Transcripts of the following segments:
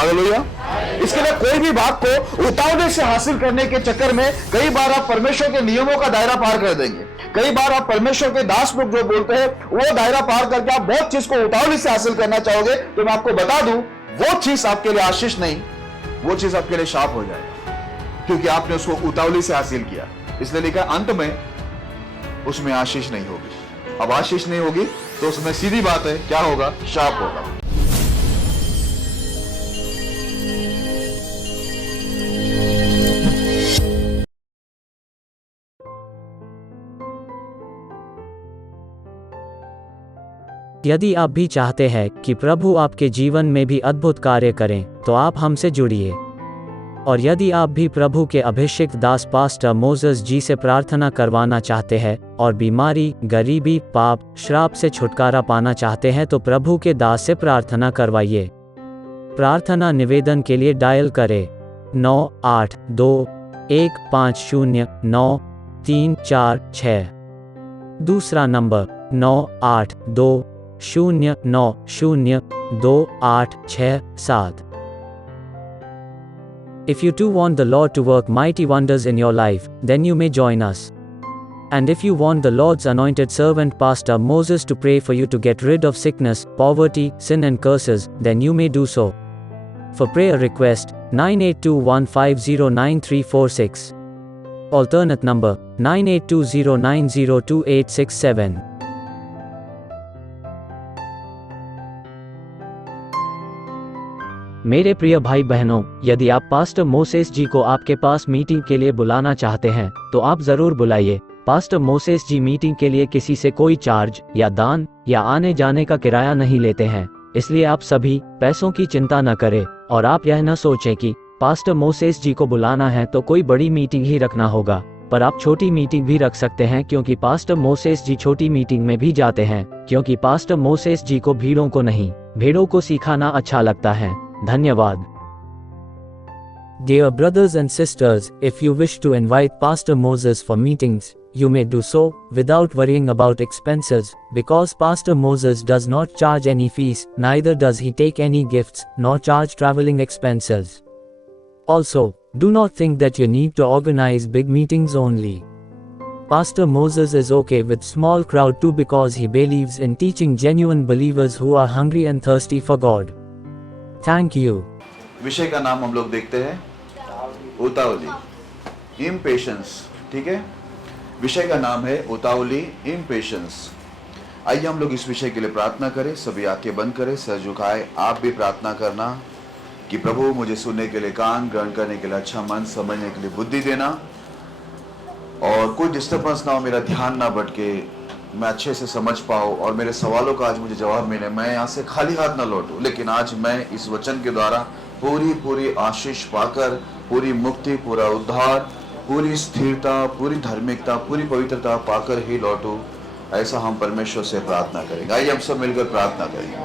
Hallelujah. इसके लिए कोई भी बात को उतावले से हासिल करने के चक्कर में कई बार आप परमेश्वर के नियमों का दायरा पार कर देंगे। कई बार आप परमेश्वर के दास लोग जो बोलते हैं वो दायरा पार करके आप बहुत चीज को उतावले से हासिल करना चाहोगे, तो मैं आपको बता दूं वो चीज आपके लिए आशीष नहीं, वो चीज आपके लिए शाप हो जाएगा, क्योंकि आपने उसको उतावली से हासिल किया। इसलिए लिखा अंत में उसमें आशीष नहीं होगी। अब आशीष नहीं होगी तो उसमें सीधी बात है क्या होगा, शाप होगा। यदि आप भी चाहते हैं कि प्रभु आपके जीवन में भी अद्भुत कार्य करें, तो आप हमसे जुड़िए। और यदि आप भी प्रभु के अभिषिक्त दास पास्टर मोसेस जी से प्रार्थना करवाना चाहते हैं और बीमारी, गरीबी, पाप, श्राप से छुटकारा पाना चाहते हैं, तो प्रभु के दास से प्रार्थना करवाइए। प्रार्थना निवेदन के लिए डायल करें 9821509346। दूसरा number 9820902867। If you too want the Lord to work mighty wonders in your life, then you may join us. And if you want the Lord's anointed servant Pastor Moses to pray for you to get rid of sickness, poverty, sin and curses, then you may do so. For prayer request, 9821509346. Alternate number, 9820902867. मेरे प्रिय भाई बहनों, यदि आप pastor Moses जी को आपके पास meeting के लिए बुलाना चाहते हैं, तो आप जरूर बुलाइए। पास्टर मोसेस जी मीटिंग के लिए किसी से कोई चार्ज या दान या आने जाने का किराया नहीं लेते हैं, इसलिए आप सभी पैसों की चिंता न करें और आप यह न सोचें कि पास्टर मोसेस जी को बुलाना है तो कोई बड़ी मीटिंग ही रखना होगा। पर आप छोटी मीटिंग भी रख सकते हैं, क्योंकि पास्टर मोसेस जी छोटी मीटिंग में भी जाते हैं, क्योंकि पास्टर मोसेस जी को भीड़ों को नहीं, भेड़ों को सिखाना अच्छा लगता है। धन्यवाद। Dear brothers and sisters, if you wish to invite Pastor Moses for meetings, you may do so without worrying about expenses, because Pastor Moses does not charge any fees, neither does he take any gifts, nor charge traveling expenses. Also, do not think that you need to organize big meetings only. Pastor Moses is okay with small crowd too, because he believes in teaching genuine believers who are hungry and thirsty for God. Thank you. विषय का नाम हम लोग देखते हैं उतावली, impatience. ठीक है, विषय का नाम है उतावली, इम्पेशंस। आइए हम लोग इस विषय के लिए प्रार्थना करें। सभी आंखें बंद करें, सर झुकाए। आप भी प्रार्थना करना कि प्रभु मुझे सुनने के लिए कान, ग्रहण करने के लिए अच्छा मन, समझने के लिए बुद्धि देना, और कोई डिस्टर्बेंस ना हो, मेरा ध्यान ना भटके, मैं अच्छे से समझ पाऊँ और मेरे सवालों का आज मुझे जवाब मिले। मैं यहाँ से खाली हाथ ना लौटूं, लेकिन आज मैं इस वचन के द्वारा पूरी आशीष पाकर, पूरी मुक्ति, पूरा उद्धार, पूरी स्थिरता, पूरी धार्मिकता, पूरी पवित्रता पाकर ही लौटूं। ऐसा हम परमेश्वर से प्रार्थना करेंगे। आइए हम सब मिलकर प्रार्थना करेंगे।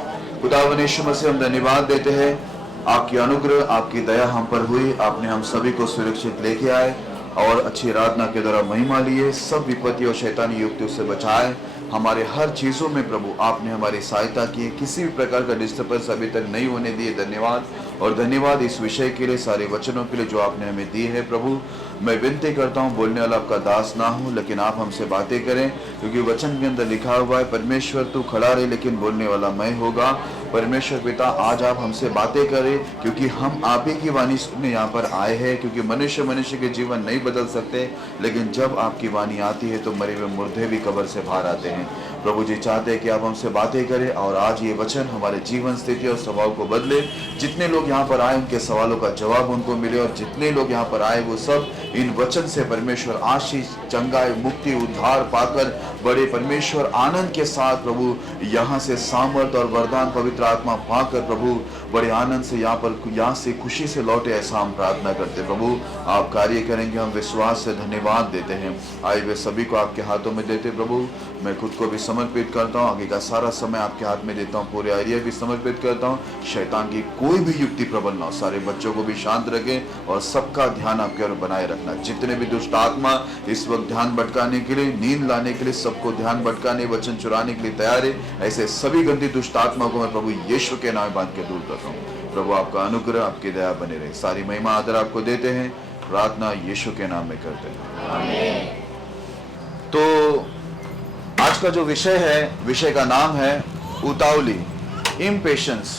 खुदावंद यीशु मसीह, हम धन्यवाद देते हैं, आपकी अनुग्रह, आपकी दया हम पर हुई। आपने हम सभी को सुरक्षित लेके आए और अच्छी आराधना के द्वारा महिमा लिए, सब विपत्ति और शैतानी युक्तियों से बचाए। हमारे हर चीज़ों में प्रभु आपने हमारी सहायता की, किसी भी प्रकार का डिस्टर्बेंस अभी तक नहीं होने दिए। धन्यवाद, और धन्यवाद इस विषय के लिए, सारे वचनों के लिए जो आपने हमें दिए है। प्रभु मैं विनती करता हूँ, बोलने वाला आपका दास ना हो, लेकिन आप हमसे बातें करें, क्योंकि वचन के अंदर लिखा हुआ है, परमेश्वर तू खड़ा रहे लेकिन बोलने वाला मैं होगा। परमेश्वर पिता, आज आप हमसे बातें करें, क्योंकि हम आप ही की वाणी सुनने यहाँ पर आए हैं। क्योंकि मनुष्य के जीवन नहीं बदल सकते, लेकिन जब आपकी वाणी आती है तो मरे हुए मुर्दे भी कब्र से बाहर आते हैं। प्रभु जी चाहते हैं कि आप हमसे बातें करें और आज ये वचन हमारे जीवन, स्थिति और स्वभाव को बदले। जितने लोग यहाँ पर आए उनके सवालों का जवाब उनको मिले, और जितने लोग यहाँ पर आए वो सब इन वचन से परमेश्वर आशीष, चंगाई, मुक्ति, उद्धार पाकर बड़े परमेश्वर आनंद के साथ प्रभु यहाँ से सामर्थ और वरदान, पवित्र आत्मा पाकर प्रभु बड़े आनंद से यहाँ से खुशी से लौटे। ऐसा हम प्रार्थना करते। प्रभु आप कार्य करेंगे, हम विश्वास से धन्यवाद देते हैं। आए वे सभी को आपके हाथों में देते। प्रभु मैं खुद को भी समर्पित करता हूँ, आगे का सारा समय आपके हाथ में देता हूँ, पूरे एरिया भी समर्पित करता हूँ। शैतान की कोई भी युक्ति प्रबल ना हो, सारे बच्चों को भी शांत रखें और सबका ध्यान आपके ओर बनाए रखना। जितने भी दुष्ट आत्मा इस वक्त ध्यान भटकाने के लिए, नींद लाने के लिए, सबको ध्यान भटकाने, वचन चुराने के लिए तैयार है, ऐसे सभी गंदी दुष्ट आत्मा को मैं प्रभु यीशु के नाम बांध के दूर करता हूँ। प्रभु आपका अनुग्रह, आपकी दया बनी रहे। सारी महिमा आदर आपको देते हैं, प्रार्थना यीशु के नाम में करते हैं, आमीन। तो आज का जो विषय है, विषय का नाम है उतावली, इम्पेशंस।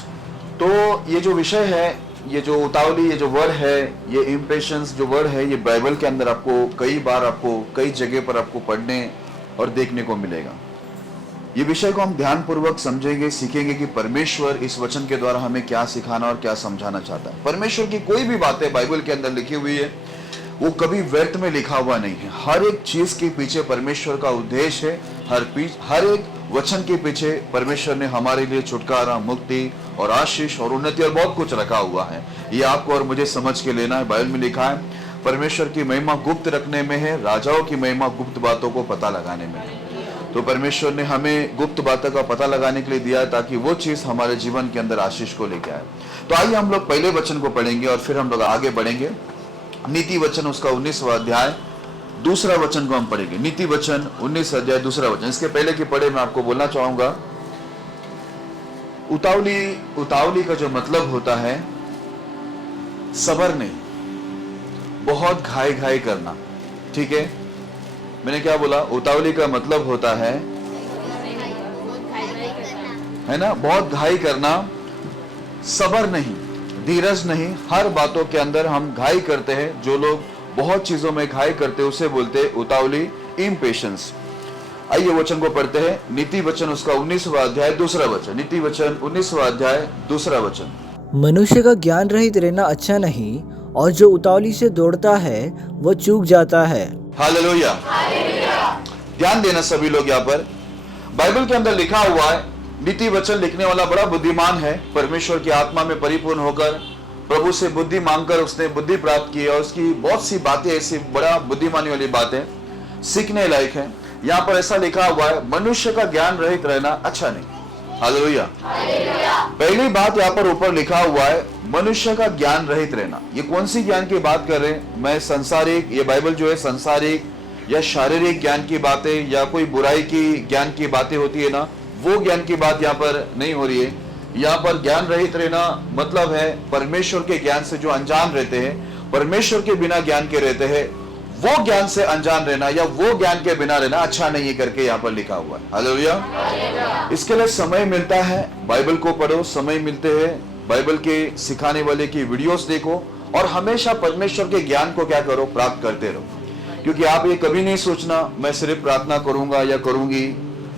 तो ये जो विषय है, ये जो उतावली, ये जो वर्ड है, ये इम्पेशंस जो वर्ड है, ये बाइबल के अंदर आपको कई बार, आपको कई जगह पर आपको पढ़ने और देखने को मिलेगा। ये विषय को हम ध्यानपूर्वक समझेंगे, सीखेंगे कि परमेश्वर इस वचन के द्वारा हमें क्या सिखाना और क्या समझाना चाहता है। परमेश्वर की कोई भी बातें बाइबल के अंदर लिखी हुई है, वो कभी व्यर्थ में लिखा हुआ नहीं है। हर एक चीज के पीछे परमेश्वर का उद्देश्य है। हर एक वचन के पीछे परमेश्वर ने हमारे लिए छुटकारा, मुक्ति और आशीष और उन्नति और बहुत कुछ रखा हुआ है। ये आपको और मुझे समझ के लेना है। बाइबल में लिखा है, परमेश्वर की महिमा गुप्त रखने में है, राजाओं की महिमा गुप्त बातों को पता लगाने में है। तो परमेश्वर ने हमें गुप्त बातों का पता लगाने के लिए दिया है, ताकि वो चीज हमारे जीवन के अंदर आशीष को लेके आए। तो आइए हम लोग पहले वचन को पढ़ेंगे और फिर हम लोग आगे बढ़ेंगे। नीति वचन उसका 19वां अध्याय दूसरा वचन को हम पढ़ेंगे। नीति वचन 19 अध्याय दूसरा वचन। इसके पहले कि पढ़े, मैं आपको बोलना चाहूंगा, उतावली का जो मतलब होता है सबर नहीं, बहुत घाई करना। ठीक है, मैंने क्या बोला? उतावली का मतलब होता है ना, बहुत घाई करना, सबर नहीं, धीरज नहीं। हर बातों के अंदर हम घाई करते हैं। जो लोग बहुत चीजों में घाई करते हैं उसे बोलते हैं उतावली, इम्पेशंस। आइए वचन को पढ़ते हैं। नीति वचन उसका 19वां अध्याय दूसरा वचन। नीति वचन 19वां अध्याय दूसरा वचन। मनुष्य का ज्ञान रहित रहना अच्छा नहीं, और जो उतावली से दौड़ता है वह चूक जाता है। हालेलुया। ध्यान देना सभी लोग। यहाँ पर बाइबल के अंदर लिखा हुआ है, नीति वचन लिखने वाला बड़ा बुद्धिमान है। परमेश्वर की आत्मा में परिपूर्ण होकर प्रभु से बुद्धि मांगकर उसने बुद्धि प्राप्त की, और उसकी बहुत सी बातें ऐसी बड़ा बुद्धिमानी वाली बातें सीखने लायक है। यहाँ पर ऐसा लिखा हुआ है, मनुष्य का ज्ञान रहित रहना अच्छा नहीं। हालेलुया। पहली बात यहाँ पर ऊपर लिखा हुआ है, मनुष्य का ज्ञान रहित रहना। ये कौन सी ज्ञान की बात कर रहे हैं? मैं संसारिक, ये बाइबल जो है संसारिक या शारीरिक ज्ञान की बातें या कोई बुराई की ज्ञान की बातें होती है ना, वो ज्ञान की बात यहाँ पर नहीं हो रही है। यहाँ पर ज्ञान रहित रहना मतलब है परमेश्वर के ज्ञान से जो अनजान रहते हैं, परमेश्वर के बिना ज्ञान के रहते हैं, वो ज्ञान से अनजान रहना या वो ज्ञान के बिना रहना अच्छा नहीं है करके यहाँ पर लिखा हुआ है। हालेलुया। इसके लिए समय मिलता है, बाइबल को पढ़ो, समय मिलते हैं, बाइबल के सिखाने वाले की वीडियोस देखो, और हमेशा परमेश्वर के ज्ञान को क्या करो? प्राप्त करते रहो। क्योंकि आप ये कभी नहीं सोचना मैं सिर्फ प्रार्थना करूंगा या करूंगी,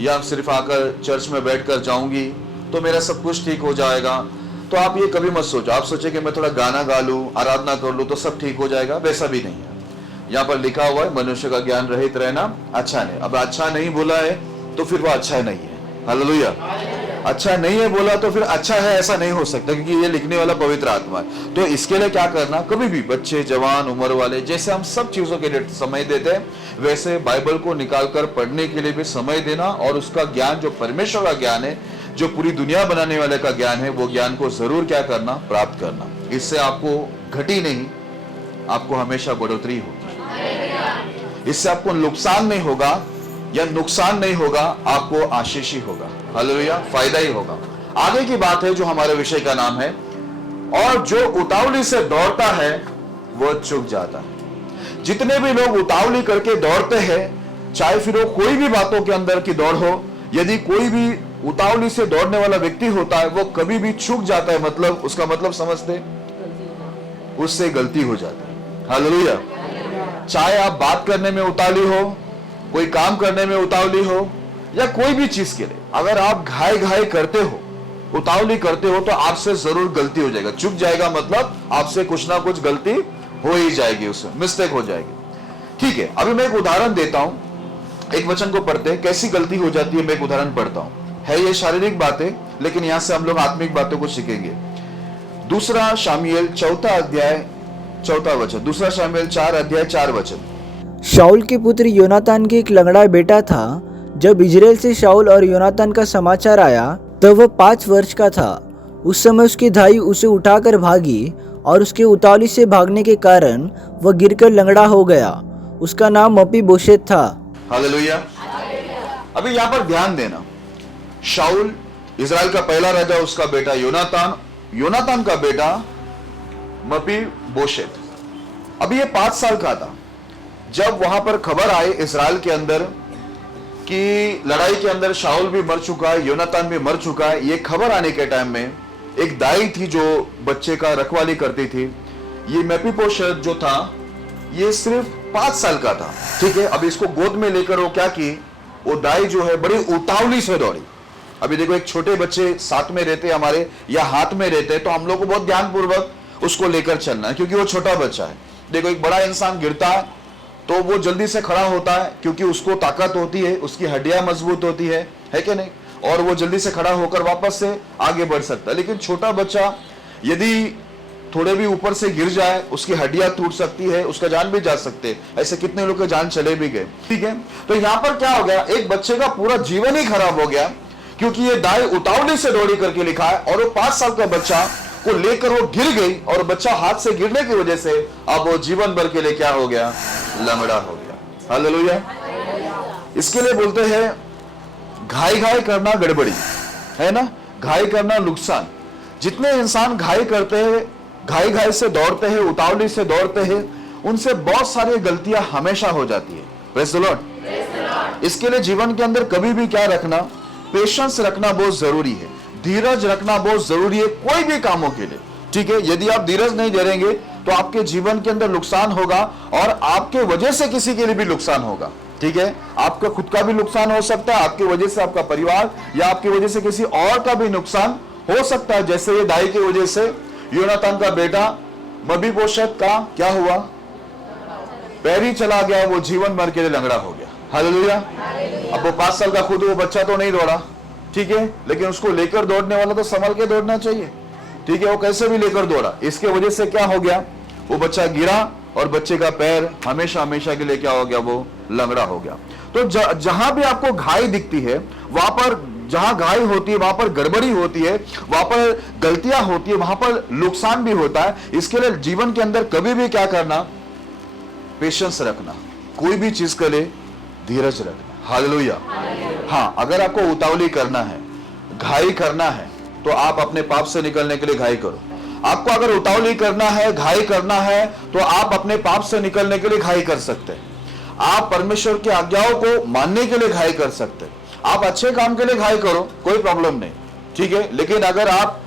या सिर्फ आकर चर्च में बैठकर जाऊंगी तो मेरा सब कुछ ठीक हो जाएगा। तो आप ये कभी मत सोचो। आप सोचे कि मैं थोड़ा गाना गा लूं, आराधना कर लूं तो सब ठीक हो जाएगा, वैसा भी नहीं है। यहाँ पर लिखा हुआ है, मनुष्य का ज्ञान रहित रहना अच्छा नहीं। अब अच्छा नहीं बोला है तो फिर वो अच्छा नहीं है। हालेलुया। अच्छा नहीं है बोला तो फिर अच्छा है ऐसा नहीं हो सकता, क्योंकि ये लिखने वाला पवित्र आत्मा है। तो इसके लिए क्या करना, कभी भी बच्चे, जवान, उम्र वाले, जैसे हम सब चीजों के लिए समय देते हैं, वैसे बाइबल को निकालकर पढ़ने के लिए भी समय देना, और उसका ज्ञान जो परमेश्वर का ज्ञान है, जो पूरी दुनिया बनाने वाले का ज्ञान है, वो ज्ञान को जरूर क्या करना? प्राप्त करना। इससे आपको घटी नहीं, आपको हमेशा बढ़ोतरी होगी। इससे आपको नुकसान नहीं होगा, या नुकसान नहीं होगा, आपको आशीष ही होगा। हालेलुया। फायदा ही होगा। आगे की बात है जो हमारे विषय का नाम है, और जो उतावली से दौड़ता है वो चूक जाता है। जितने भी लोग उतावली करके दौड़ते हैं, चाहे फिर वो कोई भी बातों के अंदर की दौड़ हो, यदि कोई भी उतावली से दौड़ने वाला व्यक्ति होता है, वो कभी भी चूक जाता है। मतलब उसका मतलब समझते, उससे गलती हो जाती है। हालेलुया। चाहे आप बात करने में उतावली हो, कोई काम करने में उतावली हो, या कोई भी चीज के लिए अगर आप घाई करते हो, उतावली करते हो, तो आपसे जरूर गलती हो जाएगा। चूक जाएगा मतलब आपसे कुछ ना कुछ गलती हो ही जाएगी, उसमें मिस्टेक हो जाएगी। ठीक है, अभी मैं एक उदाहरण देता हूं। एक वचन को पढ़ते हैं, कैसी गलती हो जाती है, मैं एक उदाहरण पढ़ता हूं। है ये शारीरिक बातें, लेकिन यहां से हम लोग आत्मिक बातों को सीखेंगे। दूसरा शामुएल 4 अध्याय 4 वचन। दूसरा शामुएल 4 अध्याय 4 वचन। शाऊल के पुत्र योनातान के एक लंगड़ा बेटा था। जब इजराइल से शाऊल और योनातान का समाचार आया तब वह 5 वर्ष का था। उस समय उसकी दाई उसे उठाकर भागी, और उसके उतावली से भागने के कारण वह गिरकर लंगड़ा हो गया। उसका नाम मपीबोशेत था। हालेलुया। अभी यहाँ पर ध्यान देना, शाऊल इजराइल का पहला राजा, उसका बेटा योनातान, योनातान का बेटा मपी बोशेत। अभी ये 5 साल का था जब वहां पर खबर आई इजराइल के अंदर कि लड़ाई के अंदर शाऊल भी मर चुका है, योनातान भी मर चुका है। ये खबर आने के टाइम में एक दाई थी जो बच्चे का रखवाली करती थी। ये मेपीबोशेत जो था ये सिर्फ 5 साल का था, ठीक है। अब इसको गोद में लेकर वो क्या की, वो दाई जो है बड़ी उतावली से दौड़ी। अभी देखो एक छोटे बच्चे साथ में रहते हमारे या हाथ में रहते तो हम लोग को बहुत ध्यानपूर्वक उसको लेकर चलना है क्योंकि वो छोटा बच्चा है। देखो एक बड़ा इंसान गिरता है तो वो जल्दी से खड़ा होता है क्योंकि उसको ताकत होती है, उसकी हड्डियां मजबूत होती है कि नहीं, और वो जल्दी से खड़ा होकर वापस से आगे बढ़ सकता है। लेकिन छोटा बच्चा यदि थोड़े भी ऊपर से गिर जाए उसकी हड्डियां टूट सकती है, उसका जान भी जा सकते हैं। ऐसे कितने लोग के जान चले भी गए, ठीक है। तो यहां पर क्या हो गया, एक बच्चे का पूरा जीवन ही खराब हो गया क्योंकि ये दाई उतावली से दौड़ी करके लिखा है और वो 5 साल का बच्चा को लेकर वो गिर गई और बच्चा हाथ से गिरने की वजह से अब वो जीवन भर के लिए क्या हो गया, लंगड़ा हो गया। हालेलुया। इसके लिए बोलते हैं घाई घाई करना गड़बड़ी है ना, घाई करना नुकसान। जितने इंसान घाई करते हैं, घाई घाई से दौड़ते हैं, उतावली से दौड़ते हैं, उनसे बहुत सारी गलतियां हमेशा हो जाती है। Praise the Lord. इसके लिए जीवन के अंदर कभी भी क्या रखना, पेशेंस रखना बहुत जरूरी है, धीरज रखना बहुत जरूरी है कोई भी कामों के लिए, ठीक है। यदि आप धीरज नहीं धरेंगे तो आपके जीवन के अंदर नुकसान होगा और आपके वजह से किसी के लिए भी नुकसान होगा, ठीक है। आपका खुद का भी नुकसान हो सकता है, आपकी वजह से आपका परिवार या आपकी वजह से किसी और का भी नुकसान हो सकता है। जैसे ये दाई की वजह से योनातान का बेटा मपीबोशेत का क्या हुआ, पैर ही चला गया, वो जीवन भर के लिए लंगड़ा हो गया। हालेलुया। अब वो 5 साल का खुद वो बच्चा तो नहीं दौड़ा, ठीक है, लेकिन उसको लेकर दौड़ने वाला तो संभल के दौड़ना चाहिए, ठीक है। वो कैसे भी लेकर दौड़ा, इसके वजह से क्या हो गया, वो बच्चा गिरा और बच्चे का पैर हमेशा हमेशा के लिए क्या हो गया, वो लंगड़ा हो गया। तो जहां भी आपको घाई दिखती है, वहां पर जहां घाई होती है वहां पर गड़बड़ी होती है, वहां पर गलतियां होती है, वहां पर नुकसान भी होता है। इसके लिए जीवन के अंदर कभी भी क्या करना, पेशेंस रखना, कोई भी चीज के लिए धीरज रखना। हालेलुया। हाँ, अगर आपको उतावली करना है, घाई करना है, तो आप अपने पाप से निकलने के लिए घाई करो। आपको अगर उतावली करना है, घाई करना है, तो आप अपने पाप से निकलने के लिए घाई कर सकते हैं। आप परमेश्वर की आज्ञाओं को मानने के लिए घाई कर सकते हैं। आप अच्छे काम के लिए घाई करो, कोई प्रॉब्लम नहीं, ठीक है। लेकिन अगर आप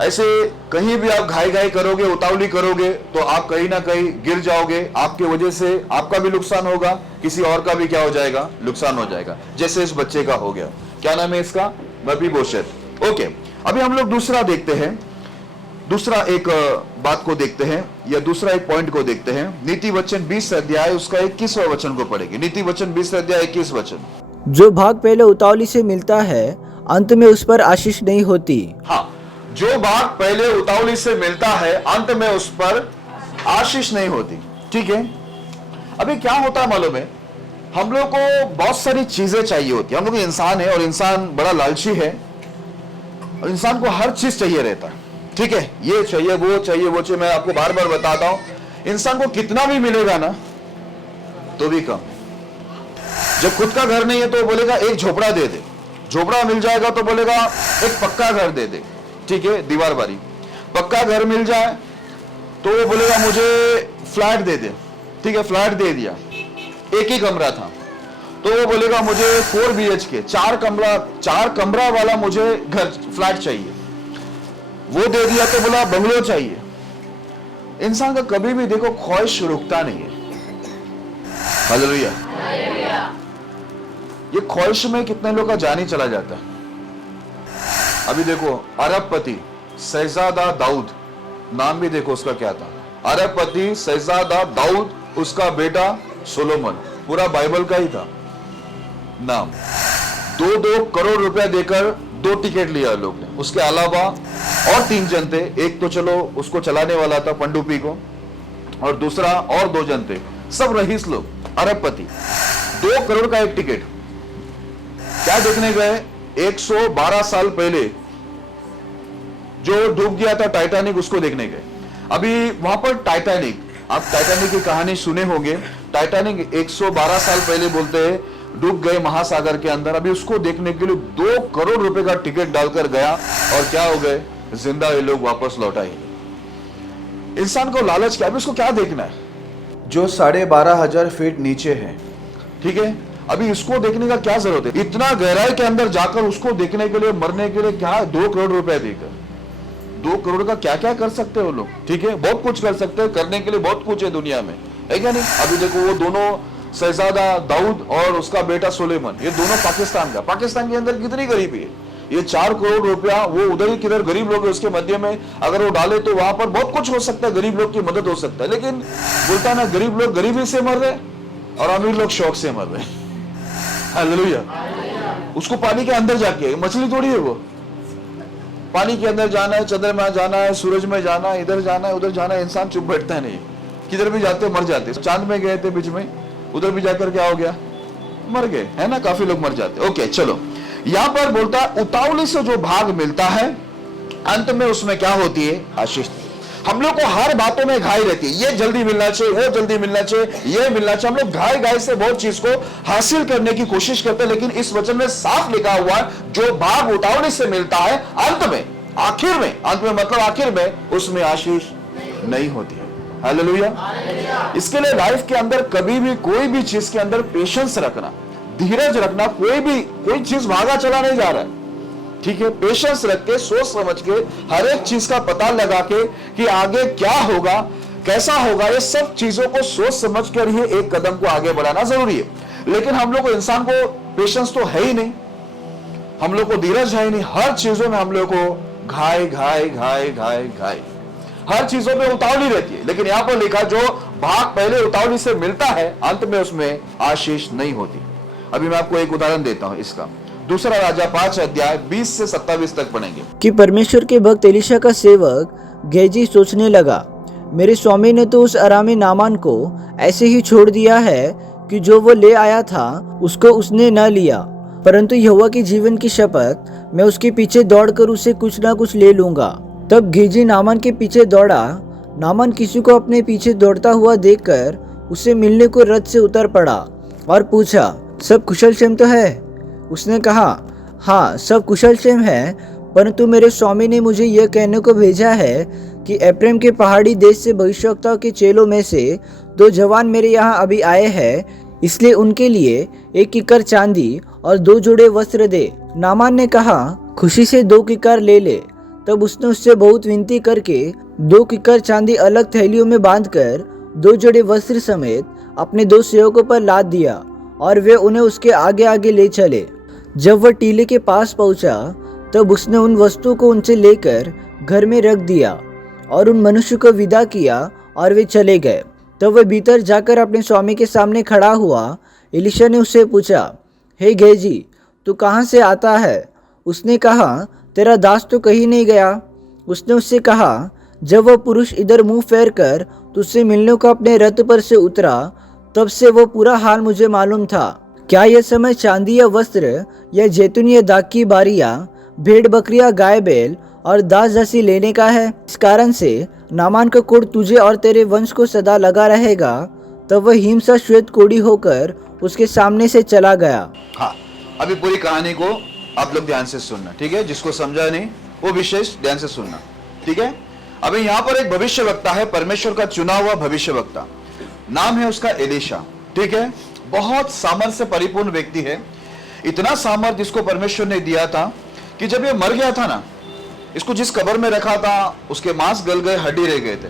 ऐसे कहीं भी आप घाई घाई करोगे, उतावली करोगे, तो आप कहीं ना कहीं गिर जाओगे। आपके वजह से आपका भी नुकसान होगा, किसी और का भी क्या हो जाएगा, नुकसान हो जाएगा, जैसे इस बच्चे का हो गया। क्या नाम है इसका, मपीबोशेत। ओके, अभी हम लोग दूसरा देखते हैं, दूसरा एक बात को देखते हैं, या दूसरा एक पॉइंट को देखते हैं। नीति वचन 20 अध्याय उसका 21वां वचन को पढ़ेंगे। नीति वचन 20 अध्याय 21 वचन। जो भाग पहले उतावली से मिलता है अंत में उस पर आशीष नहीं होती। हाँ, जो भाग पहले उतावली से मिलता है अंत में उस पर आशीष नहीं होती, ठीक है। अभी क्या होता है मालूम है, हम लोग को बहुत सारी चीजें चाहिए होती है। हम लोग इंसान है और इंसान बड़ा लालची है, और इंसान को हर चीज चाहिए रहता है, ठीक है। ये चाहिए, वो चाहिए, वो चाहिए। मैं आपको बार बार बताता हूं, इंसान को कितना भी मिलेगा ना तो भी कम। जब खुद का घर नहीं है तो बोलेगा एक झोपड़ा दे दे, झोपड़ा मिल जाएगा तो बोलेगा एक पक्का घर दे दे, ठीक है, दीवार बारी। पक्का घर मिल जाए तो वो बोलेगा मुझे फ्लैट दे दे, ठीक है, फ्लैट दे दिया। एक ही कमरा था तो वो बोलेगा मुझे 4 BHK 4 कमरा वाला मुझे घर फ्लैट चाहिए। वो दे दिया तो बोला बंगलो चाहिए। इंसान का कभी भी देखो ख्वाहिश रुकता नहीं है। हालेलुया। ये ख्वाहिश में कितने लोग का जान ही चला जाता है। अभी देखो अरबपति शहजादा दाऊद, नाम भी देखो उसका क्या था, अरबपति शहजादा दाऊद, उसका बेटा सोलोमन, पूरा बाइबल का ही था नाम। 2-2 करोड़ रुपया देकर 2 टिकट लिया लोग ने। उसके अलावा और 3 जन थे, एक तो चलो उसको चलाने वाला था पंडुपी को, और दूसरा और 2 जन थे, सब रईस लोग, अरबपति। 2 करोड़ का एक टिकट। क्या देखने गए, 112 साल पहले जो डूब गया था टाइटैनिक, उसको देखने गए। अभी वहां पर टाइटैनिक, आप टाइटैनिक की कहानी सुने होंगे। टाइटैनिक 112 साल पहले बोलते हैं डूब गए महासागर के अंदर। अभी उसको देखने के लिए 2 करोड़ रुपए का टिकट डालकर गया और क्या हो गए, जिंदा ये लोग वापस लौटाए। इंसान को लालच क्या है, अभी उसको क्या देखना है? जो 12,500 फीट नीचे है, ठीक है, अभी इसको देखने का क्या जरूरत है? इतना गहराई के अंदर जाकर उसको देखने के लिए, मरने के लिए क्या 2 करोड़ रुपए देकर, 2 करोड़ का क्या क्या कर सकते हो लोग, ठीक है, बहुत कुछ कर सकते हैं, करने के लिए बहुत कुछ है दुनिया में, है क्या नहीं? अभी देखो वो दोनों शहजादा दाऊद और उसका बेटा सुलेमान, ये दोनों पाकिस्तान के अंदर कितनी गरीबी है। ये 4 करोड़ रुपया वो उधर ही किधर गरीब लोग है उसके मध्य में अगर वो डाले तो वहां पर बहुत कुछ हो सकता है, गरीब लोग की मदद हो सकता है। लेकिन बोलता ना, गरीब लोग गरीबी से मर रहे और अमीर लोग शौक से मर रहे। हालेलुया। उसको पानी के अंदर जाके, मछली थोड़ी है वो, पानी के अंदर जाना है, चंद्रमा में जाना है, सूरज में जाना है, इधर जाना है, उधर जाना है, इंसान चुप बैठता है नहीं, किधर भी जाते मर जाते। चांद में गए थे बीच में, उधर भी जाकर क्या हो गया, मर गए, है ना, काफी लोग मर जाते। ओके चलो, यहां पर बोलता है उतावली से जो भाग मिलता है अंत में उसमें क्या होती है, आशीष। हम लोग को हर बातों में घाई रहती है, ये जल्दी मिलना चाहिए, वो जल्दी मिलना चाहिए, ये मिलना चाहिए। हम लोग घाई से बहुत चीज को हासिल करने की कोशिश करते हैं, लेकिन इस वचन में साफ लिखा हुआ है जो भाग उतावली से मिलता है अंत में, आखिर में, अंत में मतलब आखिर में, उसमें आशीष नहीं होती है। हालेलुया। इसके लिए लाइफ के अंदर कभी भी कोई भी चीज के अंदर पेशेंस रखना, धीरज रखना, कोई चीज भागा चला नहीं जा रहा है, ठीक है, पेशेंस रख के, सोच समझ के, हर एक चीज का पता लगा के कि आगे क्या होगा, कैसा होगा, ये सब चीजों को सोच समझ कर ही एक कदम को आगे बढ़ाना जरूरी है। लेकिन हम लोग को, इंसान को पेशेंस तो है ही नहीं, हम लोग को धीरज है ही नहीं, हर चीजों में हम लोग को घाई, हर चीजों में उतावली रहती है। लेकिन यहां पर लिखा जो भाग पहले उतावली से मिलता है अंत में उसमें आशीष नहीं होती। अभी मैं आपको एक उदाहरण देता हूं इसका, दूसरा राजा 5 अध्याय 20 से 27 तक पढ़ेंगे। कि परमेश्वर के भक्त एलीशा का सेवक गेजी सोचने लगा, मेरे स्वामी ने तो उस अरामी नामान को ऐसे ही छोड़ दिया है कि जो वो ले आया था उसको उसने न लिया, परंतु यहोवा की जीवन की शपथ, मैं उसके पीछे दौड़कर उसे कुछ ना कुछ ले लूंगा। तब गेजी नामान के पीछे दौड़ा। नामान किसी को अपने पीछे दौड़ता हुआ देखकर उसे मिलने को रथ से उतर पड़ा और पूछा, सब कुशल क्षेम तो है? उसने कहा, हाँ सब कुशल क्षेम है, परंतु मेरे स्वामी ने मुझे यह कहने को भेजा है कि एफ्रेम के पहाड़ी देश से भविष्यवक्ताओं के चेलों में से 2 जवान मेरे यहाँ अभी आए हैं, इसलिए उनके लिए 1 किक्कर चांदी और 2 जोड़े वस्त्र दे। नामान ने कहा, खुशी से 2 किक्कर ले ले। तब उसने उससे बहुत विनती करके 2 किक्कर चांदी अलग थैलियों में बांधकर 2 जोड़े वस्त्र समेत अपने 2 सेवकों पर लाद दिया और वे उन्हें उसके आगे आगे ले चले। जब वह टीले के पास पहुंचा तब उसने उन वस्तुओं को उनसे लेकर घर में रख दिया और उन मनुष्य को विदा किया और वे चले गए। तब वह भीतर जाकर अपने स्वामी के सामने खड़ा हुआ। एलीशा ने उससे पूछा, हे गेजी, तू कहाँ से आता है? उसने कहा, तेरा दास तो कहीं नहीं गया। उसने उससे कहा, जब वह पुरुष इधर मुंह फेर कर तुझसे मिलने को अपने रथ पर से उतरा तब से वो पूरा हाल मुझे मालूम था। क्या यह समय चांदी या वस्त्र या जैतून या दाख की बारियां, भेड़ बकरियां, गाय बैल और दास दासी लेने का है? इस कारण से नामान का कोढ़ तुझे और तेरे वंश को सदा लगा रहेगा। तब वह हिमसा श्वेत कोढ़ी होकर उसके सामने से चला गया। हाँ, अभी पूरी कहानी को आप लोग ध्यान से सुनना, ठीक है, जिसको समझा नहीं वो विशेष ध्यान से सुनना, ठीक है। अभी यहाँ पर एक भविष्यवक्ता है, परमेश्वर का चुना हुआ भविष्यवक्ता, नाम है उसका एलीशा, ठीक है। बहुत सामर्थ्य से परिपूर्ण व्यक्ति है, इतना सामर्थ्य इसको परमेश्वर ने दिया था कि जब ये मर गया था ना, इसको जिस कब्र में रखा था उसके मांस गल गए, हड्डी रह गए थे।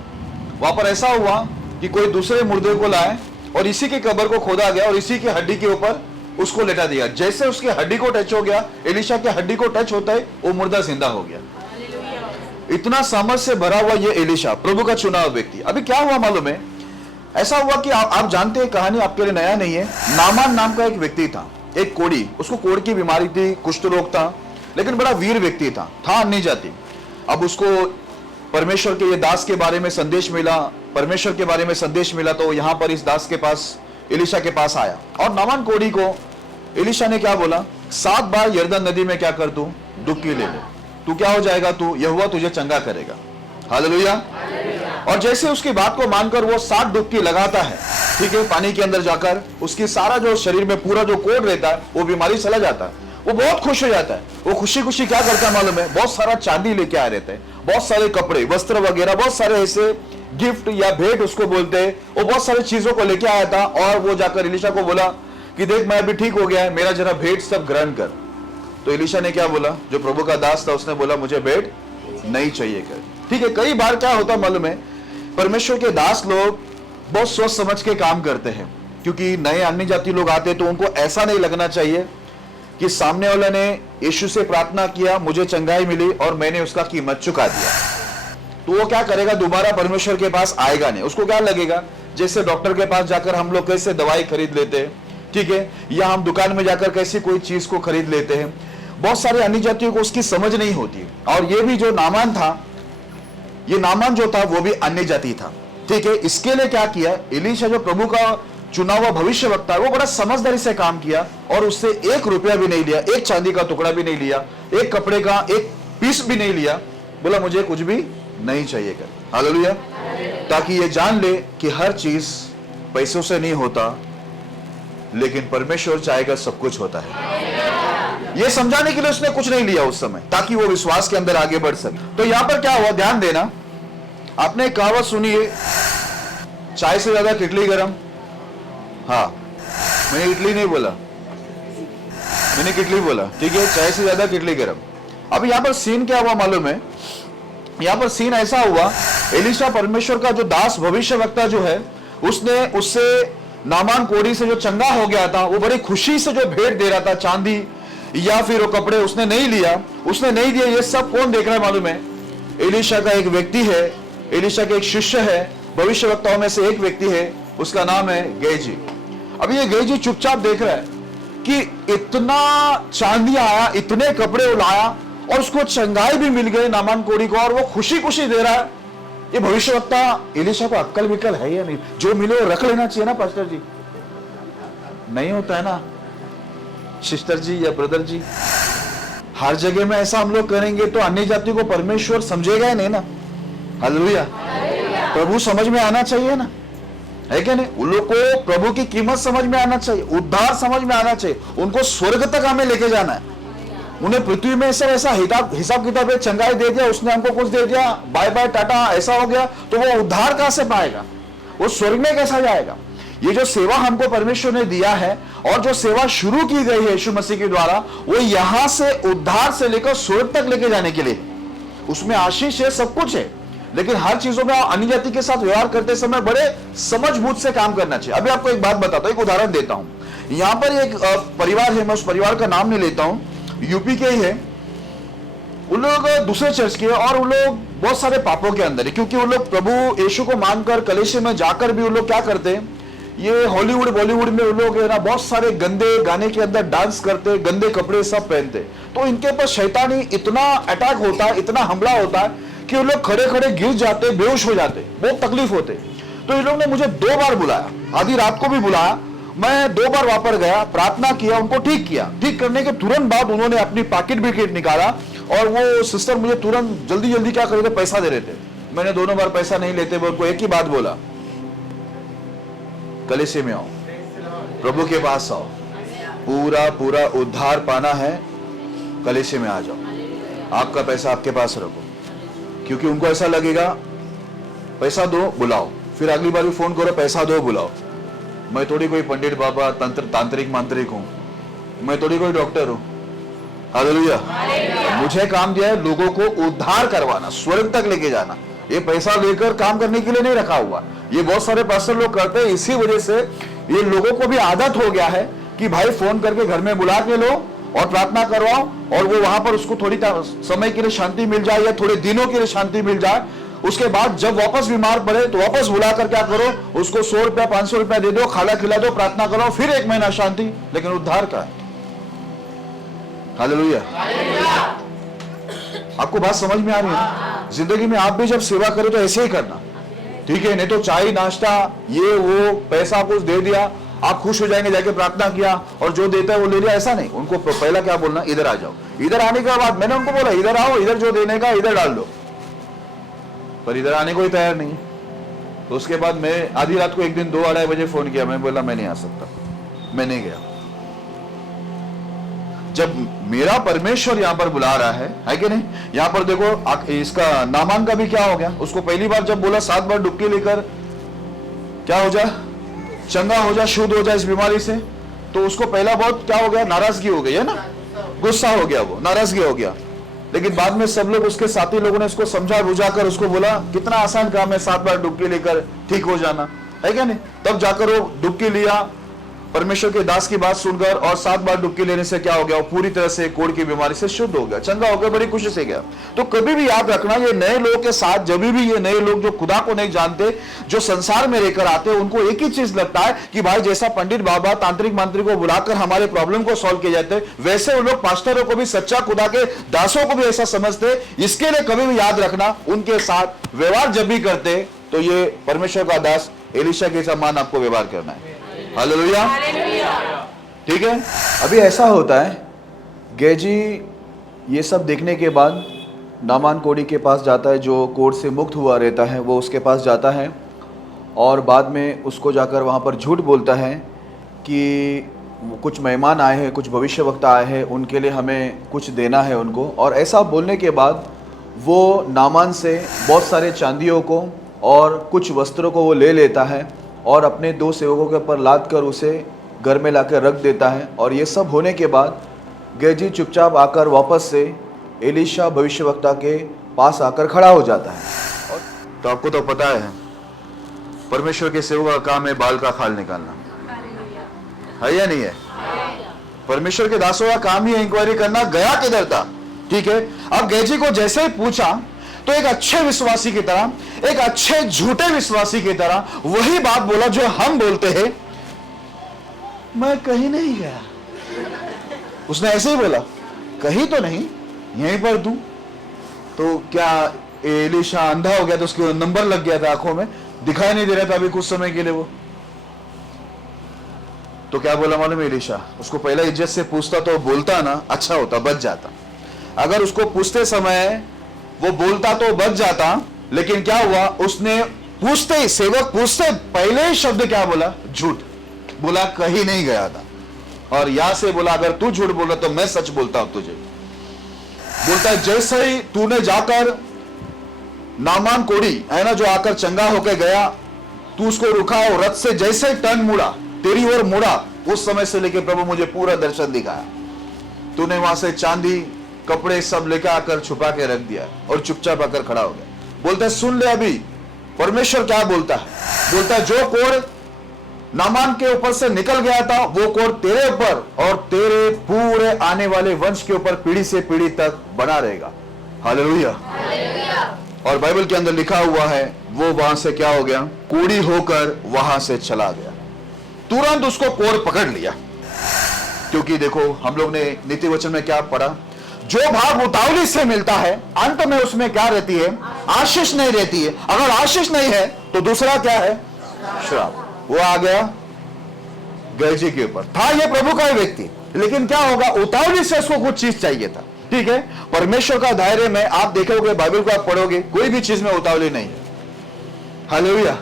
वहां पर ऐसा हुआ कि कोई दूसरे मुर्दे को लाए और इसी की कब्र को खोदा गया और इसी की हड्डी के ऊपर उसको लेटा दिया। जैसे उसकी हड्डी को टच हो गया, एलीशा की हड्डी को टच होता है, वो मुर्दा जिंदा हो गया। इतना सामर्थ्य से भरा हुआ ये एलीशा, प्रभु का चुना हुआ व्यक्ति। अभी क्या हुआ मालूम है? ऐसा हुआ कि आप जानते हैं, कहानी आपके लिए नया नहीं है। नामान नाम का एक व्यक्ति था, एक कोढ़ी, उसको कोढ़ की बीमारी थी, कुष्ठ रोग था, लेकिन बड़ा वीर व्यक्ति था अन्य जाति। अब उसको परमेश्वर के ये दास के बारे में संदेश मिला, परमेश्वर के बारे में संदेश मिला, तो यहाँ पर इस दास के पास, एलीशा के पास आया। और नामान कोढ़ी को एलीशा ने क्या बोला, 7 बार यरदन नदी में क्या कर, तू डुबकी ले ले, तू क्या हो जाएगा, तू यहोवा तुझे चंगा करेगा। हालेलुया। और जैसे उसकी बात को मानकर वो 7 डुबकी लगाता है, ठीक है, पानी के अंदर जाकर उसकी सारा जो शरीर में पूरा जो कोढ़ रहता है वो बीमारी चला जाता है। वो बहुत खुश हो जाता है। वो खुशी खुशी क्या करता है मालूम है, बहुत सारा चांदी लेके आ रहते हैं, बहुत सारे कपड़े वस्त्र वगैरह, बहुत सारे ऐसे गिफ्ट या भेंट उसको बोलते हैं, वो बहुत सारी चीजों को लेके आया था। और वो जाकर एलीशा को बोला कि देख मैं अभी ठीक हो गया है, मेरा जरा भेंट सब ग्रहण कर। तो एलीशा ने क्या बोला, जो प्रभु का दास था उसने बोला मुझे भेंट नहीं चाहिए कर। ठीक है, कई बार क्या होता मालूम है, परमेश्वर के दास लोग बहुत सोच समझ के काम करते हैं, क्योंकि नए अन्य जाति लोग आते हैं तो उनको ऐसा नहीं लगना चाहिए कि सामने वाला ने यीशु से प्रार्थना किया, मुझे चंगाई मिली और मैंने उसका कीमत चुका दिया। तो वो क्या करेगा, दोबारा परमेश्वर के पास आएगा नहीं। उसको क्या लगेगा, जैसे डॉक्टर के पास जाकर हम लोग कैसे दवाई खरीद लेते हैं, ठीक है, या हम दुकान में जाकर कैसी कोई चीज को खरीद लेते हैं। बहुत सारे अन्य जातियों को उसकी समझ नहीं होती। और ये भी जो नामान था, ये नामान जो था वो भी अन्य जाति था। ठीक है, इसके लिए क्या किया, एलीशा जो प्रभु का चुना हुआ भविष्यवक्ता है, वो बड़ा समझदारी से काम किया और उससे 1 रुपया भी नहीं लिया, 1 चांदी का टुकड़ा भी नहीं लिया, 1 कपड़े का 1 पीस भी नहीं लिया। बोला मुझे कुछ भी नहीं चाहिए कर। हालेलुया। ताकि ये जान ले कि हर चीज पैसों से नहीं होता, लेकिन परमेश्वर चाहेगा सब कुछ होता है। ये समझाने के लिए उसने कुछ नहीं लिया उस समय, ताकि वो विश्वास के अंदर आगे बढ़ सके। तो यहां पर क्या हुआ, ध्यान देना, आपने एक कहावत सुनी है, चाय से ज्यादा किटली गरम। हाँ, मैंने इडली नहीं बोला, मैंने किटली बोला। ठीक है, चाय से ज्यादा किटली गरम। अब यहां पर सीन क्या हुआ मालूम है, यहां पर सीन ऐसा हुआ, एलीशा परमेश्वर का जो दास भविष्यवक्ता जो है, उसने उससे नामान कोढ़ी से जो चंगा हो गया था, वो बड़ी खुशी से जो भेंट दे रहा था, चांदी या फिर वो कपड़े, उसने नहीं लिया, उसने नहीं दिया। ये सब कौन देख रहा है मालूम है, एलीशा का एक व्यक्ति है, एलीशा के एक शिष्य है, भविष्यवक्ताओं में से एक व्यक्ति है, उसका नाम है गेजी। अब ये गेजी चुपचाप देख रहा है कि इतना चांदी आया, इतने कपड़े लाया और उसको चंगाई भी मिल गई नामान कोढ़ी को, और वो खुशी खुशी दे रहा है। ये भविष्यवक्ता एलीशा को अक्कल विक्कल है या नहीं, जो मिले वो रख लेना चाहिए ना पास्टर जी, नहीं होता है ना सिस्टर जी या ब्रदर जी। हर जगह में ऐसा हम लोग करेंगे तो अन्य जाति को परमेश्वर समझेगा ही नहीं ना। हालेलुया। प्रभु समझ में आना चाहिए ना, है क्या नहीं। उन लोग को प्रभु की कीमत समझ में आना चाहिए, उद्धार समझ में आना चाहिए, उनको स्वर्ग तक हमें लेके जाना है। उन्हें पृथ्वी में सब ऐसा हिसाब किताब चंगाई दे दिया, उसने हमको कुछ दे दिया, बाय बाय टाटा ऐसा हो गया, तो वो उद्धार कहां से पाएगा, वो स्वर्ग में कैसा जाएगा। ये जो सेवा हमको परमेश्वर ने दिया है और जो सेवा शुरू की गई है यीशु मसीह के द्वारा, वो यहां से उद्धार से लेकर स्वर्ग तक लेके जाने के लिए, उसमें आशीष है, सब कुछ है। लेकिन हर चीजों में अन्य जाति के साथ व्यवहार करते समय बड़े समझबूझ से काम करना चाहिए। अभी आपको एक बात बताता हूं, एक उदाहरण देता हूं। यहां पर एक परिवार है, मैं उस परिवार का नाम नहीं लेता हूं, यूपी के ही है। उन लोग दूसरे चर्च के और उन लोग बहुत सारे पापों के अंदर है, क्योंकि उन लोग प्रभु यीशु को मानकर कलीसिया में जाकर भी उन लोग क्या करते हैं, ये हॉलीवुड बॉलीवुड में उन लोग है ना, बहुत सारे गंदे गाने के अंदर डांस करते, गंदे कपड़े सब पहनते। तो इनके ऊपर शैतानी इतना अटैक होता है, इतना हमला होता है कि वो लोग खड़े खड़े गिर जाते, बेहोश हो जाते, बहुत तकलीफ होते। तो इन लोगों ने मुझे 2 बार बुलाया, आधी रात को भी बुलाया, मैं 2 बार वहां पर गया, प्रार्थना किया, उनको ठीक किया। ठीक करने के तुरंत बाद उन्होंने अपनी पॉकेट विकेट निकाला और वो सिस्टर मुझे तुरंत जल्दी जल्दी क्या कर रहे थे, पैसा दे रहे थे। मैंने दोनों बार पैसा नहीं लेते, उनको एक ही बात बोला, कलीसिया में आओ, प्रभु के पास आओ, पूरा पूरा उद्धार पाना है, कलीसिया में आ जाओ, आपका पैसा आपके पास रखो। क्योंकि उनको ऐसा लगेगा पैसा दो बुलाओ, फिर अगली बार भी फोन करो, पैसा दो बुलाओ। मैं थोड़ी कोई पंडित बाबा तांत्रिक मांत्रिक हूं, मैं थोड़ी कोई डॉक्टर हूं। हालेलुया। मुझे काम दिया है लोगों को उद्धार करवाना, स्वर्ग तक लेके जाना। ये पैसा लेकर काम करने के लिए नहीं रखा हुआ। ये बहुत सारे पास्टर लोग करते हैं, इसी वजह से ये लोगों को भी आदत हो गया है कि भाई फोन करके घर में बुला के लो और प्रार्थना करवाओ, और वो वहां पर उसको थोड़ी समय के लिए शांति मिल जाए या थोड़े दिनों के लिए शांति मिल जाए। उसके बाद जब वापस बीमार पड़े तो वापस बुला कर क्या करो, उसको 100 रुपया 500 रुपया दे दो, खाना खिला दो, प्रार्थना करो, फिर 1 महीना शांति। लेकिन उद्धार का है। हालेलुया। आपको बात समझ में आ रही है? जिंदगी में आप भी जब सेवा करो तो ऐसे ही करना, ठीक है। नहीं तो चाय नाश्ता ये वो पैसा कुछ दे दिया, आप खुश हो जाएंगे, जाके प्रार्थना किया और जो देता है वो ले लिया, ऐसा नहीं। उनको पहला क्या बोलना, इधर आ जाओ। इधर आने के बाद मैंने उनको बोला इधर आओ, इधर जो देने का इधर डाल दो, पर इधर आने को ही तैयार नहीं। तो उसके बाद मैं आधी रात को एक दिन 2-2:30 बजे फोन किया, मैं बोला मैं नहीं आ सकता, मैं नहीं गया। जब मेरा परमेश्वर यहाँ पर बुला रहा है कि नहीं? यहाँ पर देखो इसका नामान का भी क्या हो गया, उसको पहली बार जब बोला 7 बार डुबकी लेकर क्या हो जा, चंगा हो जा, शुद्ध हो जा इस बीमारी से, तो उसको पहला बहुत क्या हो गया, नाराजगी हो गई है ना, गुस्सा हो गया, वो नाराजगी हो गया। लेकिन बाद में सब लोग, उसके साथी लोगों ने उसको समझा बुझा कर उसको बोला कितना आसान काम है 7 बार डुबकी लेकर ठीक हो जाना, है क्या नहीं? तब जाकर वो डुबकी लिया परमेश्वर के दास की बात सुनकर, और 7 बार डुबकी लेने से क्या हो गया, वो पूरी तरह से कोढ़ की बीमारी से शुद्ध हो गया, चंगा हो गया, बड़ी खुशी से गया। तो कभी भी याद रखना, ये नए लोगों के साथ, जब भी ये नए लोग जो खुदा को नहीं जानते, जो संसार में रहकर आते हैं, उनको एक ही चीज लगता है कि भाई जैसा पंडित बाबा तांत्रिक मंत्री को बुलाकर हमारे प्रॉब्लम को सॉल्व किए जाते, वैसे उन लोग पास्टरों को भी, सच्चा खुदा के दासों को भी ऐसा समझते। इसके लिए कभी भी याद रखना, उनके साथ व्यवहार जब भी करते तो ये परमेश्वर का दास एलीशा के समान आपको व्यवहार करना है। हालेलुया, ठीक है। अभी ऐसा होता है, गेजी ये सब देखने के बाद नामान कोढ़ी के पास जाता है, जो कोढ़ से मुक्त हुआ रहता है, वो उसके पास जाता है और बाद में उसको जाकर वहाँ पर झूठ बोलता है कि कुछ मेहमान आए हैं, कुछ भविष्यवक्ता आए हैं, उनके लिए हमें कुछ देना है उनको। और ऐसा बोलने के बाद वो नामान से बहुत सारे चांदियों को और कुछ वस्त्रों को वो ले लेता है और अपने 2 सेवकों के ऊपर लाद कर उसे घर में लाकर रख देता है। और ये सब होने के बाद गेजी चुपचाप आकर वापस से एलीशा भविष्यवक्ता के पास आकर खड़ा हो जाता है। तो आपको तो पता है परमेश्वर के सेवक का काम है बाल का खाल निकालना, है या नहीं है? परमेश्वर के दासों का काम ही इंक्वायरी करना, गया किधर था, ठीक है। अब गेजी को जैसे ही पूछा तो एक अच्छे विश्वासी की तरह, एक अच्छे झूठे विश्वासी की तरह वही बात बोला जो हम बोलते हैं, मैं कहीं नहीं गया। उसने ऐसे ही बोला, कहीं तो नहीं, यहीं पर तू। तो क्या एलीशा अंधा हो गया, तो उसके नंबर लग गया था आंखों में, दिखाई नहीं दे रहा था अभी कुछ समय के लिए वो। तो क्या बोला मालूम है एलीशा? उसको पहले इज्जत से पूछता तो बोलता ना, अच्छा होता, बच जाता। अगर उसको पूछते समय वो बोलता तो बच जाता, लेकिन क्या हुआ, उसने पूछते ही, सेवक पूछते पहले ही शब्द क्या बोला? झूठ बोला, कहीं नहीं गया था। और यहां से बोला, अगर तू झूठ बोल रहा तो मैं सच बोलता हूं तुझे। बोलता है जैसे ही तूने जाकर नामान कोढ़ी है ना, जो आकर चंगा होकर गया, तू उसको रुका और रथ से जैसे टर्न मुड़ा, तेरी ओर मुड़ा, उस समय से लेकर प्रभु मुझे पूरा दर्शन दिखाया। तूने वहां से चांदी कपड़े सब लेकर आकर छुपा के रख दिया और चुपचाप आकर खड़ा हो गया। बोलता है सुन ले अभी परमेश्वर क्या बोलता है। बोलता है जो कोढ़ नामान के ऊपर से निकल गया था, वो कोढ़ तेरे ऊपर और तेरे पूरे आने वाले वंश के ऊपर पीढ़ी से पीढ़ी तक बना रहेगा। हालेलुया। और बाइबल के अंदर लिखा हुआ है, वो वहां से क्या हो गया, कोढ़ी होकर वहां से चला गया। तुरंत उसको कोढ़ पकड़ लिया। क्योंकि देखो हम लोग ने नीति वचन में क्या पढ़ा, जो भाग उतावली से मिलता है अंत में उसमें क्या रहती है, आशीष नहीं रहती है। अगर आशीष नहीं है तो दूसरा क्या है, श्राप। वो आ गया गेजी के ऊपर, था ये प्रभु का ही व्यक्ति, लेकिन क्या होगा, उतावली से उसको कुछ चीज चाहिए था, ठीक है। परमेश्वर का दायरे में आप देखोगे, बाइबल को आप पढ़ोगे, कोई भी चीज में उतावली नहीं है। हालेलुया।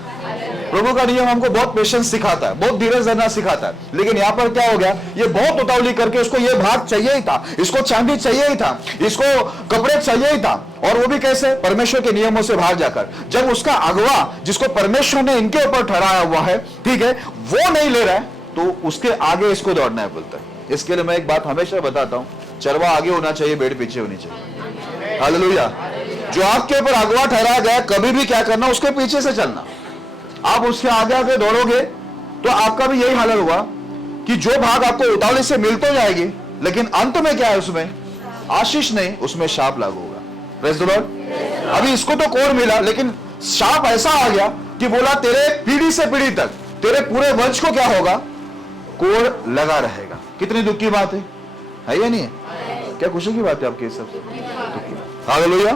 प्रभु का नियम हमको बहुत पेशेंस सिखाता है, बहुत धीरज धरना सिखाता है। लेकिन यहाँ पर क्या हो गया, ये बहुत उतावली करके उसको ये भाग चाहिए ही था, इसको चांदी चाहिए ही था, इसको कपड़े चाहिए ही था। और वो भी कैसे, परमेश्वर के नियमों से बाहर जाकर। जब उसका अगवा जिसको परमेश्वर ने इनके ऊपर ठहराया हुआ है, ठीक है, वो नहीं ले रहा है, तो उसके आगे इसको दौड़ना है बोलता है। इसके लिए मैं एक बात हमेशा बताता हूँ, चरवा आगे होना चाहिए, भेड़ पीछे होनी चाहिए। हालेलुया। जो आपके ऊपर अगवा ठहराया गया, कभी भी क्या करना, उसके पीछे से चलना। आप उसके आगे आगे दौड़ोगे तो आपका भी यही हालत हुआ कि जो भाग आपको उतावली से मिल तो जाएगी, लेकिन अंत में क्या है, उसमें आशीष नहीं, उसमें शाप लागू होगा। Praise the Lord. अभी इसको तो कोढ़ मिला, लेकिन शाप ऐसा आ गया कि बोला तेरे पीढ़ी से पीढ़ी तक, तेरे पूरे वंश को क्या होगा, कोढ़ लगा रहेगा। कितनी दुख की बात है या नहीं है? क्या खुशी की बात है आपके सब? हालेलुया।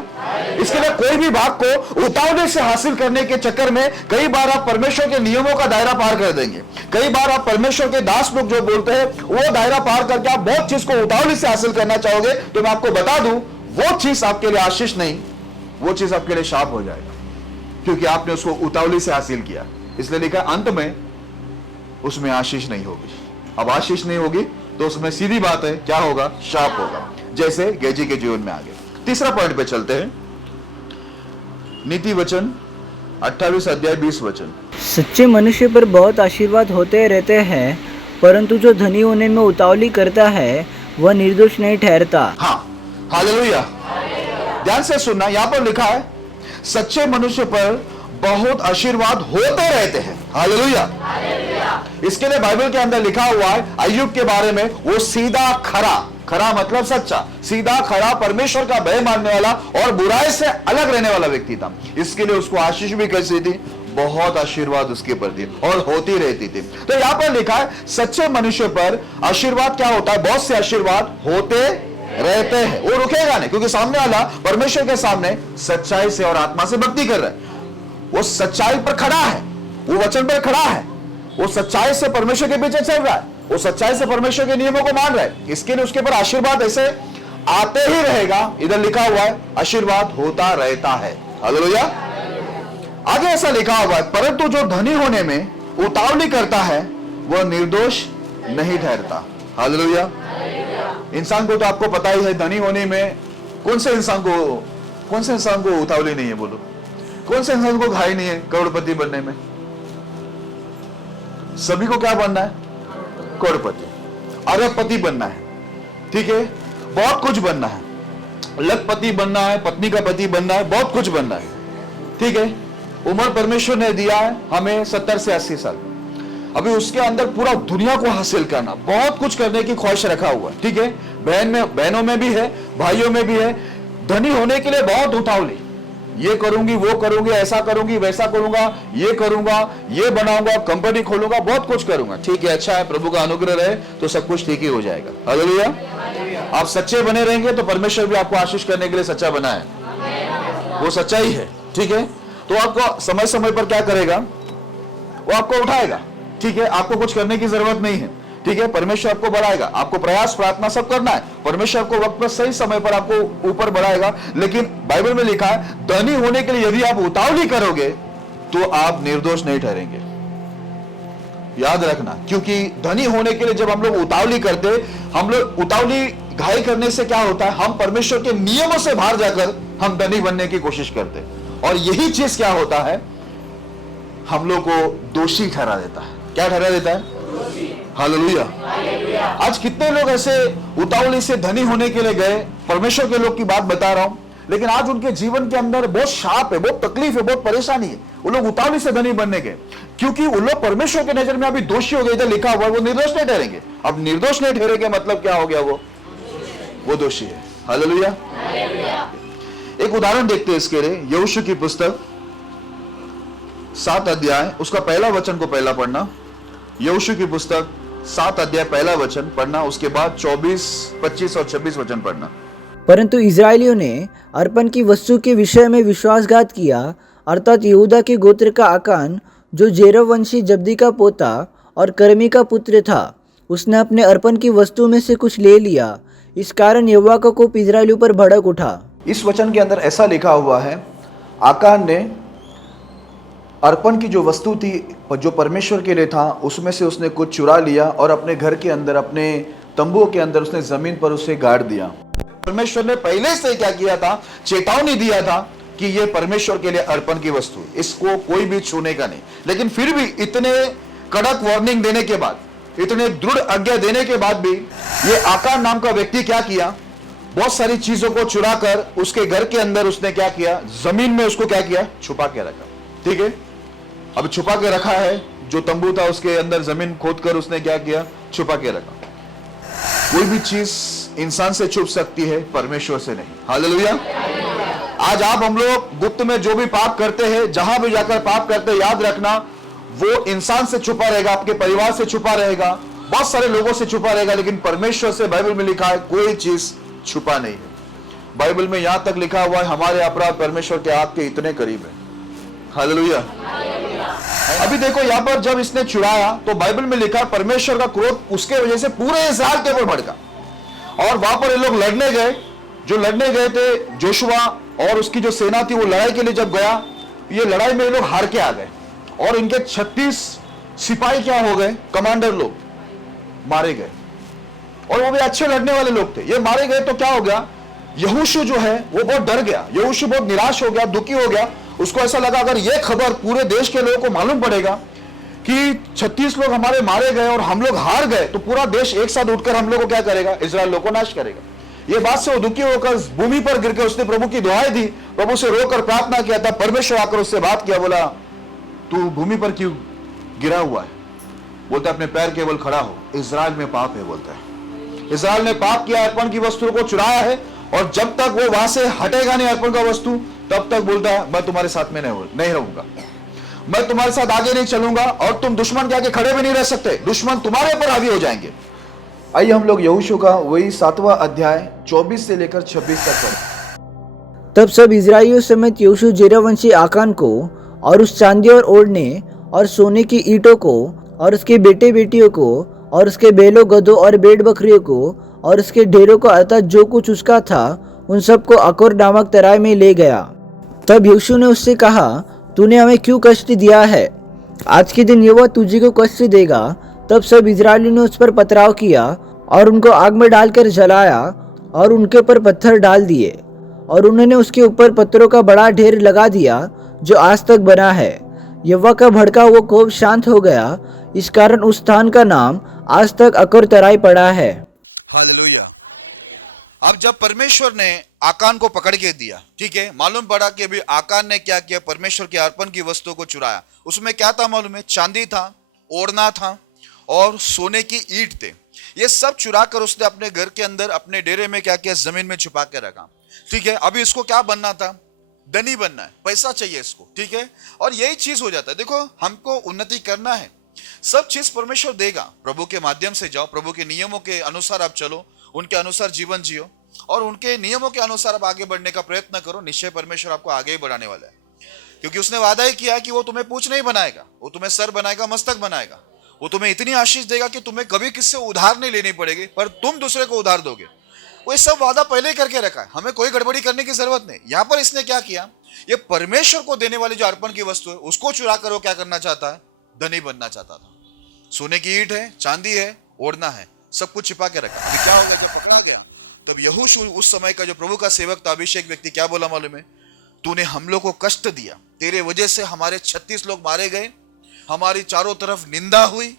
इसके लिए कोई भी भाग को उतावली से हासिल करने के चक्कर में कई बार आप परमेश्वर के नियमों का दायरा पार कर देंगे। कई बार आप परमेश्वर के दास लोग जो बोलते हैं, वो दायरा पार करके आप बहुत चीज को उतावली से हासिल करना चाहोगे, तो मैं आपको बता दूं, वो चीज आपके लिए आशीष नहीं, वो चीज आपके लिए शाप हो जाएगा, क्योंकि आपने उसको उतावली से हासिल किया। इसलिए लिखा अंत में उसमें आशीष नहीं होगी। अब आशीष नहीं होगी तो उसमें सीधी बात है क्या होगा, शाप होगा, जैसे गेजी के जीवन में आगे। तीसरा पॉइंट पे चलते हैं, नीति वचन 28 अध्याय 20 वचन। सच्चे मनुष्य पर बहुत आशीर्वाद होते रहते हैं, परंतु जो धनी होने में उतावली करता है वह निर्दोष नहीं ठहरता। हाँ, हालेलुया। ध्यान से सुनना, यहां पर लिखा है सच्चे मनुष्य पर बहुत आशीर्वाद होते रहते हैं। हालेलुया। इसके लिए बाइबल के अंदर लिखा हुआ है अय्यूब के बारे में, वो सीधा खरा, खरा मतलब सच्चा, सीधा खरा, परमेश्वर का भय मानने वाला और बुराई से अलग रहने वाला व्यक्ति था। इसके लिए उसको आशीष भी कैसी थी, बहुत आशीर्वाद उसके पर थी और होती रहती थी। तो यहां पर लिखा है सच्चे मनुष्य पर आशीर्वाद क्या होता है, बहुत से आशीर्वाद होते रहते हैं, वो रुकेगा नहीं, क्योंकि सामने वाला परमेश्वर के सामने सच्चाई से और आत्मा से भक्ति कर रहा है, वो सच्चाई पर खड़ा है, वो वचन पर खड़ा है, वो सच्चाई से परमेश्वर के पीछे चल रहा है, वो सच्चाई से परमेश्वर के नियमों को मान रहा है। इसके लिए उसके पर आशीर्वाद ऐसे आते ही रहेगा। इधर लिखा हुआ है आशीर्वाद होता रहता है। हालेलुया। आगे ऐसा लिखा हुआ है परंतु जो धनी होने में उतावली करता है वह निर्दोष नहीं ठहरता। हालेलुया। इंसान को तो आपको पता ही है, धनी होने में कौन से इंसान को उतावली नहीं है, बोलो कौन से इंसान को घाई नहीं है करोड़पति बनने में? सभी को क्या बनना है, करोड़पति, अरबपति बनना है, ठीक है, बहुत कुछ बनना है, लखपति बनना है, पत्नी का पति बनना है, बहुत कुछ बनना है, ठीक है। उम्र परमेश्वर ने दिया है हमें 70 से 80 साल, अभी उसके अंदर पूरा दुनिया को हासिल करना, बहुत कुछ करने की ख्वाहिश रखा हुआ, ठीक है। बहनों में भी है, भाइयों में भी है। धनी होने के लिए बहुत उतावली, ये करूंगी, वो करूंगी, ऐसा करूंगी, वैसा करूंगा, ये करूंगा, ये बनाऊंगा, कंपनी खोलूंगा, बहुत कुछ करूंगा, ठीक है, अच्छा है, प्रभु का अनुग्रह रहे तो सब कुछ ठीक ही हो जाएगा। हालेलुया। आप सच्चे बने रहेंगे तो परमेश्वर भी आपको आशीष करने के लिए सच्चा बना है, वो सच्चाई है, ठीक है। तो आपको समय समय पर क्या करेगा, वो आपको उठाएगा, ठीक है। आपको कुछ करने की जरूरत नहीं है, ठीक है। परमेश्वर आपको बढ़ाएगा, आपको प्रयास प्रार्थना सब करना है, परमेश्वर आपको वक्त पर सही समय पर आपको ऊपर बढ़ाएगा। लेकिन बाइबल में लिखा है धनी होने के लिए यदि आप उतावली करोगे तो आप निर्दोष नहीं ठहरेंगे, याद रखना। क्योंकि धनी होने के लिए जब हम लोग उतावली करते, हम लोग उतावली घाई करने से क्या होता है, हम परमेश्वर के नियमों से बाहर जाकर हम धनी बनने की कोशिश करते, और यही चीज क्या होता है, हम लोग को दोषी ठहरा देता है। क्या ठहरा देता है? हालेलुया। आज कितने लोग ऐसे उतावली से धनी होने के लिए गए, परमेश्वर के लोग की बात बता रहा हूं, लेकिन आज उनके जीवन के अंदर बहुत शाप है, बहुत तकलीफ है, बहुत परेशानी है। वो लोग उतावली से धनी बनने के, क्योंकि वो लोग परमेश्वर के नजर में अभी दोषी हो गए। इधर लिखा हुआ है वो निर्दोष नहीं ठहरेंगे। अब निर्दोष नहीं ठहरेंगे मतलब क्या हो गया, वो दोषी है। हालेलुया। एक उदाहरण देखते हैं इसके लिए, यहोशू की पुस्तक 7 अध्याय उसका पहला वचन को पहला पढ़ना। यहोशू की पुस्तक 7 अध्याय पहला वचन पढ़ना, उसके बाद 24, 25 और 26 वचन पढ़ना। परंतु इजरायलियों ने अर्पण की वस्तु के विषय में विश्वासघात किया, अर्थात यहूदा के गोत्र का आकान जो जेरवंशी जब्दी का पोता और कर्मी का पुत्र था, उसने अपने अर्पण की वस्तु में से कुछ ले लिया। इस कारण यहोवा का कोप इजरायलियों पर भड़क उठा। इस वचन के अंदर ऐसा लिखा हुआ है, आकान ने अर्पण की जो वस्तु थी जो परमेश्वर के लिए था, उसमें से उसने कुछ चुरा लिया और अपने घर के अंदर, अपने तंबुओं के अंदर उसने जमीन पर उसे गाड़ दिया। परमेश्वर ने पहले से क्या किया था, चेतावनी दिया था कि यह परमेश्वर के लिए अर्पण की वस्तु, इसको कोई भी छूने का नहीं। लेकिन फिर भी इतने कड़क वार्निंग देने के बाद, इतने दृढ़ आज्ञा देने के बाद भी ये आकान नाम का व्यक्ति क्या किया, बहुत सारी चीजों को चुरा कर उसके घर के अंदर उसने क्या किया, जमीन में उसको क्या किया, छुपा के रखा। ठीक है, अब छुपा के रखा है, जो तंबू था उसके अंदर जमीन खोद कर उसने क्या किया, छुपा के रखा। कोई भी चीज इंसान से छुप सकती है, परमेश्वर से नहीं। हालेलुया। आज आप हम लोग गुप्त में जो भी पाप करते हैं, जहां भी जाकर पाप करते हैं, याद रखना वो इंसान से छुपा रहेगा, आपके परिवार से छुपा रहेगा, बहुत सारे लोगों से छुपा रहेगा, लेकिन परमेश्वर से बाइबल में लिखा है कोई चीज छुपा नहीं है। बाइबल में यहां तक लिखा हुआ है हमारे अपराध परमेश्वर के हाथ के इतने करीब है। हालेलुया। अभी देखो यहां पर जब इसने चुराया तो बाइबल में लिखा परमेश्वर का क्रोध उसके वजह से पूरे इस्राएल के ऊपर भड़का, और वहां पर ये लोग लड़ने गए। जो लड़ने गए थे, जोशुआ और उसकी जो सेना थी, वो लड़ाई के लिए जब गया, ये लड़ाई में ये लोग हार के आ गए, और इनके 36 सिपाही क्या हो गए, कमांडर लोग मारे गए। और वो भी अच्छे लड़ने वाले लोग थे। ये मारे गए तो क्या हो गया, यहोशू जो है वो बहुत डर गया, यहोशू बहुत निराश हो गया, दुखी हो गया। उसको ऐसा लगा अगर ये खबर पूरे देश के लोगों को मालूम पड़ेगा कि 36 लोग हमारे मारे गए और हम लोग हार गए, तो पूरा देश एक साथ उठकर हम लोग को क्या करेगा, इजराइल लोग को नाश करेगा। ये बात से वो दुखी होकर भूमि पर गिर के उसने प्रभु की दुआएं दी, प्रभु से रोकर प्रार्थना किया था। परमेश्वर आकर उससे बात किया, बोला तू भूमि पर क्यों गिरा हुआ है? बोलता अपने पैर केवल खड़ा हो, इजराइल में पाप है। बोलता है इजराइल ने पाप किया, अर्पण की वस्तुओं को चुराया है, और जब तक वो वहां से हटेगा नहीं अर्पण का वस्तु, तब तक बोलता है मैं तुम्हारे साथ में नहीं रहूंगा, मैं तुम्हारे साथ आगे नहीं चलूंगा, और तुम दुश्मन के आगे खड़े भी नहीं रह सकते, दुश्मन तुम्हारे ऊपर हावी हो जाएंगे। आइए हम लोग यहोशू का वही 7वां अध्याय 24 से लेकर 26 तक पढ़ें। तब सब इजराइलियों समेत यहोशू जेरहवंशी आकान को और उस चांदी और ओढ़ने और सोने की ईंटों को और उसके बेटे बेटियों को और उसके बैलों गधों और भेड़ बकरियों को और उसके ढेरों को अर्थात जो कुछ उसका था उन सबको अकोर नामक तराई में ले गया। तब यहोशू ने उससे कहा, तूने हमें क्यों कष्ट दिया है? आज के दिन यहोवा तुझे को कष्ट देगा। तब सब इजरायलियों ने उस पर पथराव किया और उनको आग में डालकर जलाया और उनके ऊपर पत्थर डाल दिए, और उन्होंने उसके ऊपर पत्थरों का बड़ा ढेर लगा दिया जो आज तक बना है। यहोवा का भड़का हुआ कोप शांत हो गया, इस कारण उस स्थान का नाम आज तक अकोर तराई पड़ा है। हालेलुया। अब जब परमेश्वर ने आकान को पकड़ के दिया, ठीक है, मालूम पड़ा कि अभी आकान ने क्या किया, परमेश्वर के अर्पण की वस्तुओं को चुराया। उसमें क्या था मालूम है? चांदी था, ओढ़ना था और सोने की ईंट थे। ये सब चुरा कर उसने अपने घर के अंदर अपने डेरे में क्या किया, जमीन में छुपा के रखा। ठीक है, अभी इसको क्या बनना था? धनी बनना है, पैसा चाहिए इसको। ठीक है, और यही चीज हो जाता है। देखो, हमको उन्नति करना है, सब चीज परमेश्वर देगा। प्रभु के माध्यम से जाओ, प्रभु के नियमों के अनुसार आप चलो, उनके अनुसार जीवन जियो और उनके नियमों के अनुसार आप आगे बढ़ने का प्रयत्न करो। निश्चय परमेश्वर आपको आगे ही बढ़ाने वाला है, क्योंकि उसने वादा ही किया है कि वो तुम्हें पूंछ नहीं बनाएगा, वो तुम्हें सर बनाएगा, मस्तक बनाएगा। वो तुम्हें इतनी आशीष देगा कि तुम्हें कभी किससे उधार नहीं लेनी पड़ेगी, पर तुम दूसरे को उधार दोगे। वो सब वादा पहले ही करके रखा है, हमें कोई गड़बड़ी करने की जरूरत नहीं। यहां पर इसने क्या किया, ये परमेश्वर को देने वाली जो अर्पण की वस्तु है उसको चुरा कर वो क्या करना चाहता है? धनी बनना चाहता था। सोने की ईंट है, चांदी है, ओढ़ना है, सब कुछ छिपा के रखा। अभी क्या हो गया, जब पकड़ा गया तब यहोशू उस समय का जो प्रभु का सेवक था, अभिषेक व्यक्ति, क्या बोला मालूम है? तूने हम लोग को कष्ट दिया, तेरे वजह से हमारे 36 लोग मारे गए, हमारी चारों तरफ निंदा हुई,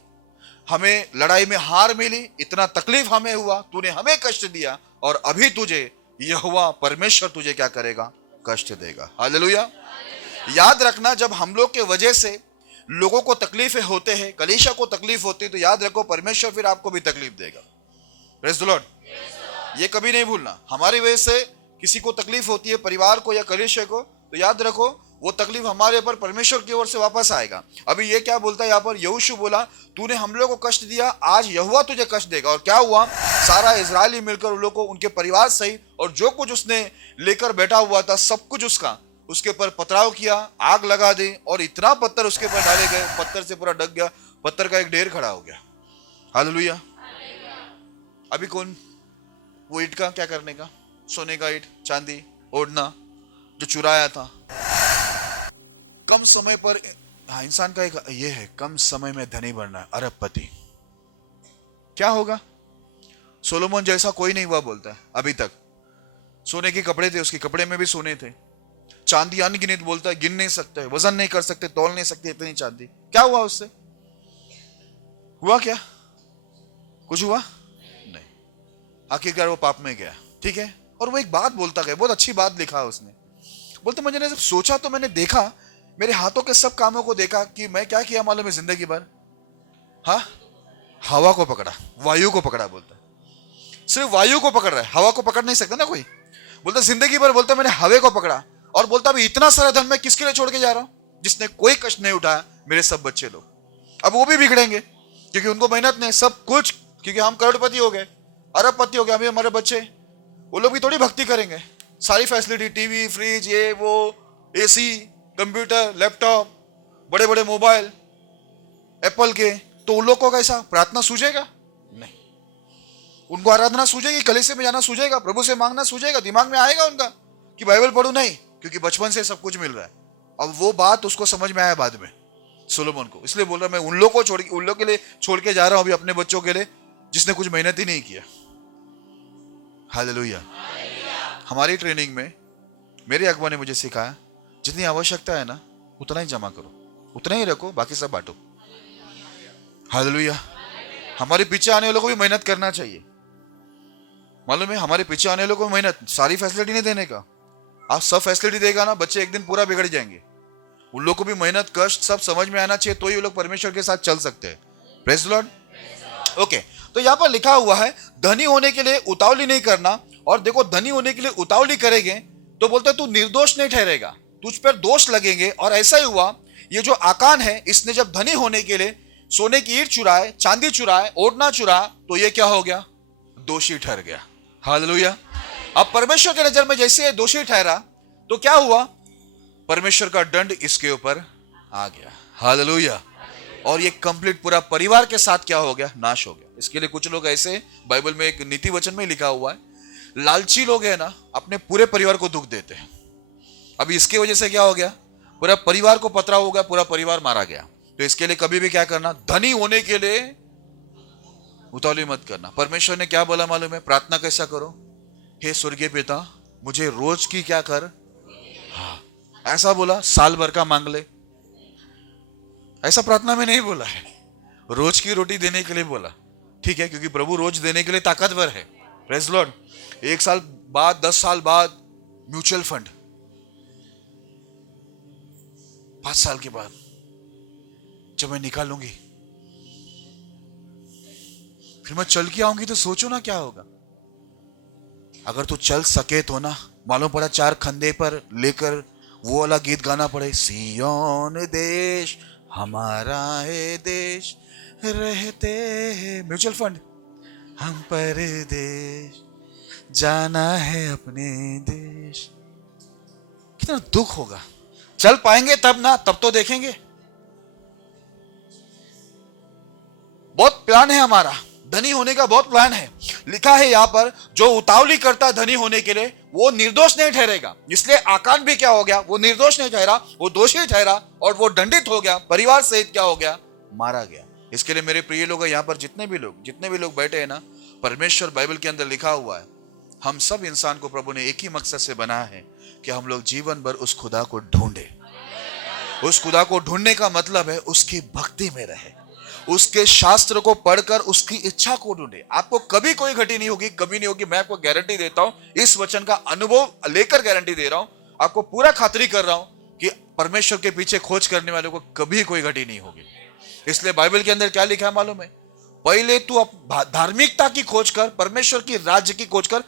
हमें लड़ाई में हार मिली, इतना तकलीफ हमें हुआ, तूने हमें कष्ट दिया, और अभी तुझे यहोवा परमेश्वर तुझे क्या करेगा? कष्ट देगा। हालेलुया। याद रखना, जब हम लोग के वजह से लोगों को तकलीफें होते हैं, कलीसिया को तकलीफ होती है, तो याद रखो परमेश्वर फिर आपको भी तकलीफ देगा। Praise the Lord. ये कभी नहीं भूलना, हमारी वजह से किसी को तकलीफ होती है, परिवार को या कलीसिया को, तो याद रखो वो तकलीफ हमारे ऊपर परमेश्वर की ओर से वापस आएगा। अभी ये क्या बोलता है यहाँ पर? यहोशू बोला, तूने हम लोग को कष्ट दिया, आज यहोवा तुझे कष्ट देगा। और क्या हुआ? सारा इजरायली मिलकर उन लोग को, उनके परिवार सहित और जो कुछ उसने लेकर बैठा हुआ था, सब कुछ उसके ऊपर पथराव किया, आग लगा दी, और इतना पत्थर उसके ऊपर डाले गए, पत्थर से पूरा ढक गया, पत्थर का एक ढेर खड़ा हो गया। हालेलुया। अभी कौन वो ईंट का क्या करने का? सोने का ईंट, चांदी, ओढ़ना जो चुराया था। कम समय पर, हाँ, इंसान का एक ये है, कम समय में धनी बनना है, अरबपति। क्या होगा? सोलोमन जैसा कोई नहीं हुआ बोलता है अभी तक। सोने के कपड़े थे, उसके कपड़े में भी सोने थे। चांदी अनगिनत बोलता है, गिन नहीं सकते, वजन नहीं कर सकते, तौल नहीं सकते इतनी चांदी। क्या हुआ उससे? हुआ क्या? कुछ हुआ नहीं, आखिरकार वो पाप में गया। ठीक है, और वो एक बात बोलता गया, बहुत अच्छी बात लिखा उसने। बोलते मैंने जब सोचा तो मैंने देखा, मेरे हाथों के सब कामों को देखा कि मैं क्या किया मालूम है जिंदगी भर? हाँ, हवा को पकड़ा, वायु को पकड़ा। बोलता सिर्फ वायु को पकड़ रहा है, हवा को पकड़ नहीं सकता ना कोई। बोलता जिंदगी भर, बोलता मैंने हवा को पकड़ा। और बोलता अभी इतना सारा धन मैं किसके लिए छोड़ के जा रहा हूं? जिसने कोई कष्ट नहीं उठाया, मेरे सब बच्चे लोग। अब वो भी बिगड़ेंगे क्योंकि उनको मेहनत नहीं, सब कुछ, क्योंकि हम करोड़पति हो गए, अरबपति हो गए, अभी हमारे बच्चे, वो लोग भी थोड़ी भक्ति करेंगे। सारी फैसिलिटी, टीवी, फ्रिज, ये वो, एसी, कंप्यूटर, लैपटॉप, बड़े बड़े मोबाइल एप्पल के, तो उन लोग को कैसा प्रार्थना सूझेगा? नहीं। उनको आराधना सूझेगी, कलीसिया में जाना सूझेगा, प्रभु से मांगना सूझेगा, दिमाग में आएगा उनका कि बाइबल पढ़ू? नहीं, क्योंकि बचपन से सब कुछ मिल रहा है। अब वो बात उसको समझ में आया बाद में, सोलोमन को। इसलिए बोल रहा मैं उन लोग को छोड़ के, उन लोग के लिए छोड़ के जा रहा हूं अभी अपने बच्चों के लिए, जिसने कुछ मेहनत ही नहीं किया। हालेलुया। हमारी ट्रेनिंग में मेरे अगुआ ने मुझे सिखाया, जितनी आवश्यकता है ना उतना ही जमा करो, उतना ही रखो, बाकी सब बांटो। हालेलुया। हमारे पीछे आने वालों को भी मेहनत करना चाहिए। मालूम है, हमारे पीछे आने वालों को मेहनत, सारी फैसिलिटी नहीं देने का। आप सब फैसिलिटी देगा ना, बच्चे एक दिन पूरा बिगड़ जाएंगे। उन लोगों को भी मेहनत, कष्ट सब समझ में आना चाहिए, तो ही वो लोग परमेश्वर के साथ चल सकते हैं। Praise the Lord. ओके, तो यहां पर लिखा हुआ है धनी होने के लिए उतावली नहीं करना। और देखो, धनी होने के लिए उतावली करेंगे तो बोलते तू निर्दोष नहीं ठहरेगा, तुझ पर दोष लगेंगे। और ऐसा ही हुआ, ये जो आकान है, इसने जब धनी होने के लिए सोने की ईंट चुराए, चांदी चुराए, ओढ़ना चुराया, तो ये क्या हो गया? दोषी ठहर गया। हालेलुया। अब परमेश्वर की नजर में जैसे ये दोषी ठहरा, तो क्या हुआ? परमेश्वर का दंड इसके ऊपर आ गया। हालेलुया। और ये कंप्लीट पूरा परिवार के साथ क्या हो गया? नाश हो गया। इसके लिए कुछ लोग ऐसे, बाइबल में एक नीति वचन में लिखा हुआ है, लालची लोग है ना, अपने पूरे परिवार को दुख देते हैं। अभी इसकी वजह से क्या हो गया? पूरा परिवार को पथराव हो गया, पूरा परिवार मारा गया। तो इसके लिए कभी भी क्या करना? धनी होने के लिए उतावली मत करना। परमेश्वर ने क्या बोला मालूम है? प्रार्थना कैसा करो? हे स्वर्गीय पिता, मुझे रोज की क्या कर, हाँ, ऐसा बोला, साल भर का मांग ले, ऐसा प्रार्थना में नहीं बोला है। रोज की रोटी देने के लिए बोला, ठीक है, क्योंकि प्रभु रोज देने के लिए ताकतवर है। Praise Lord. 1 साल बाद, 10 साल बाद म्यूचुअल फंड, 5 साल के बाद जब मैं निकालूंगी, फिर मैं चल के आऊंगी, तो सोचो ना क्या होगा। अगर तू चल सके तो ना, मालूम पड़ा 4 खंधे पर लेकर वो वाला गीत गाना पड़े, सियोन देश हमारा है देश, रहते हैं म्यूचुअल फंड, हम परदेश, जाना है अपने देश। कितना दुख होगा। चल पाएंगे तब ना, तब तो देखेंगे। बहुत प्लान है हमारा, धनी होने का बहुत प्लान है। लिखा है यहां पर, जो उतावली करता है धनी होने के लिए, वो निर्दोष नहीं ठहरेगा। इसलिए आकान भी क्या हो गया? वो निर्दोष नहीं ठहरा, वो दोषी ठहरा, और वो दंडित हो गया, परिवार सहित क्या हो गया? मारा गया। इसके लिए मेरे प्रिय लोग, यहां पर जितने भी लोग बैठे हैं ना, परमेश्वर बाइबल के अंदर लिखा हुआ है, हम सब इंसान को प्रभु ने एक ही मकसद से बनाया है कि हम लोग जीवन भर उस खुदा को ढूंढे। उस खुदा को ढूंढने का मतलब है उसकी भक्ति में रहे, उसके शास्त्र को पढ़कर उसकी इच्छा को ढूंढे। आपको कभी कोई घटी नहीं होगी, कभी नहीं होगी। मैं आपको गारंटी देता हूं, इस वचन का अनुभव लेकर गारंटी दे रहा हूं, आपको पूरा खातरी कर रहा हूं कि परमेश्वर के पीछे खोज करने वालों को कभी कोई घटी नहीं होगी। इसलिए बाइबल के अंदर क्या लिखा है मालूम है? पहले तू धार्मिकता की खोज कर, परमेश्वर की राज्य की खोज कर।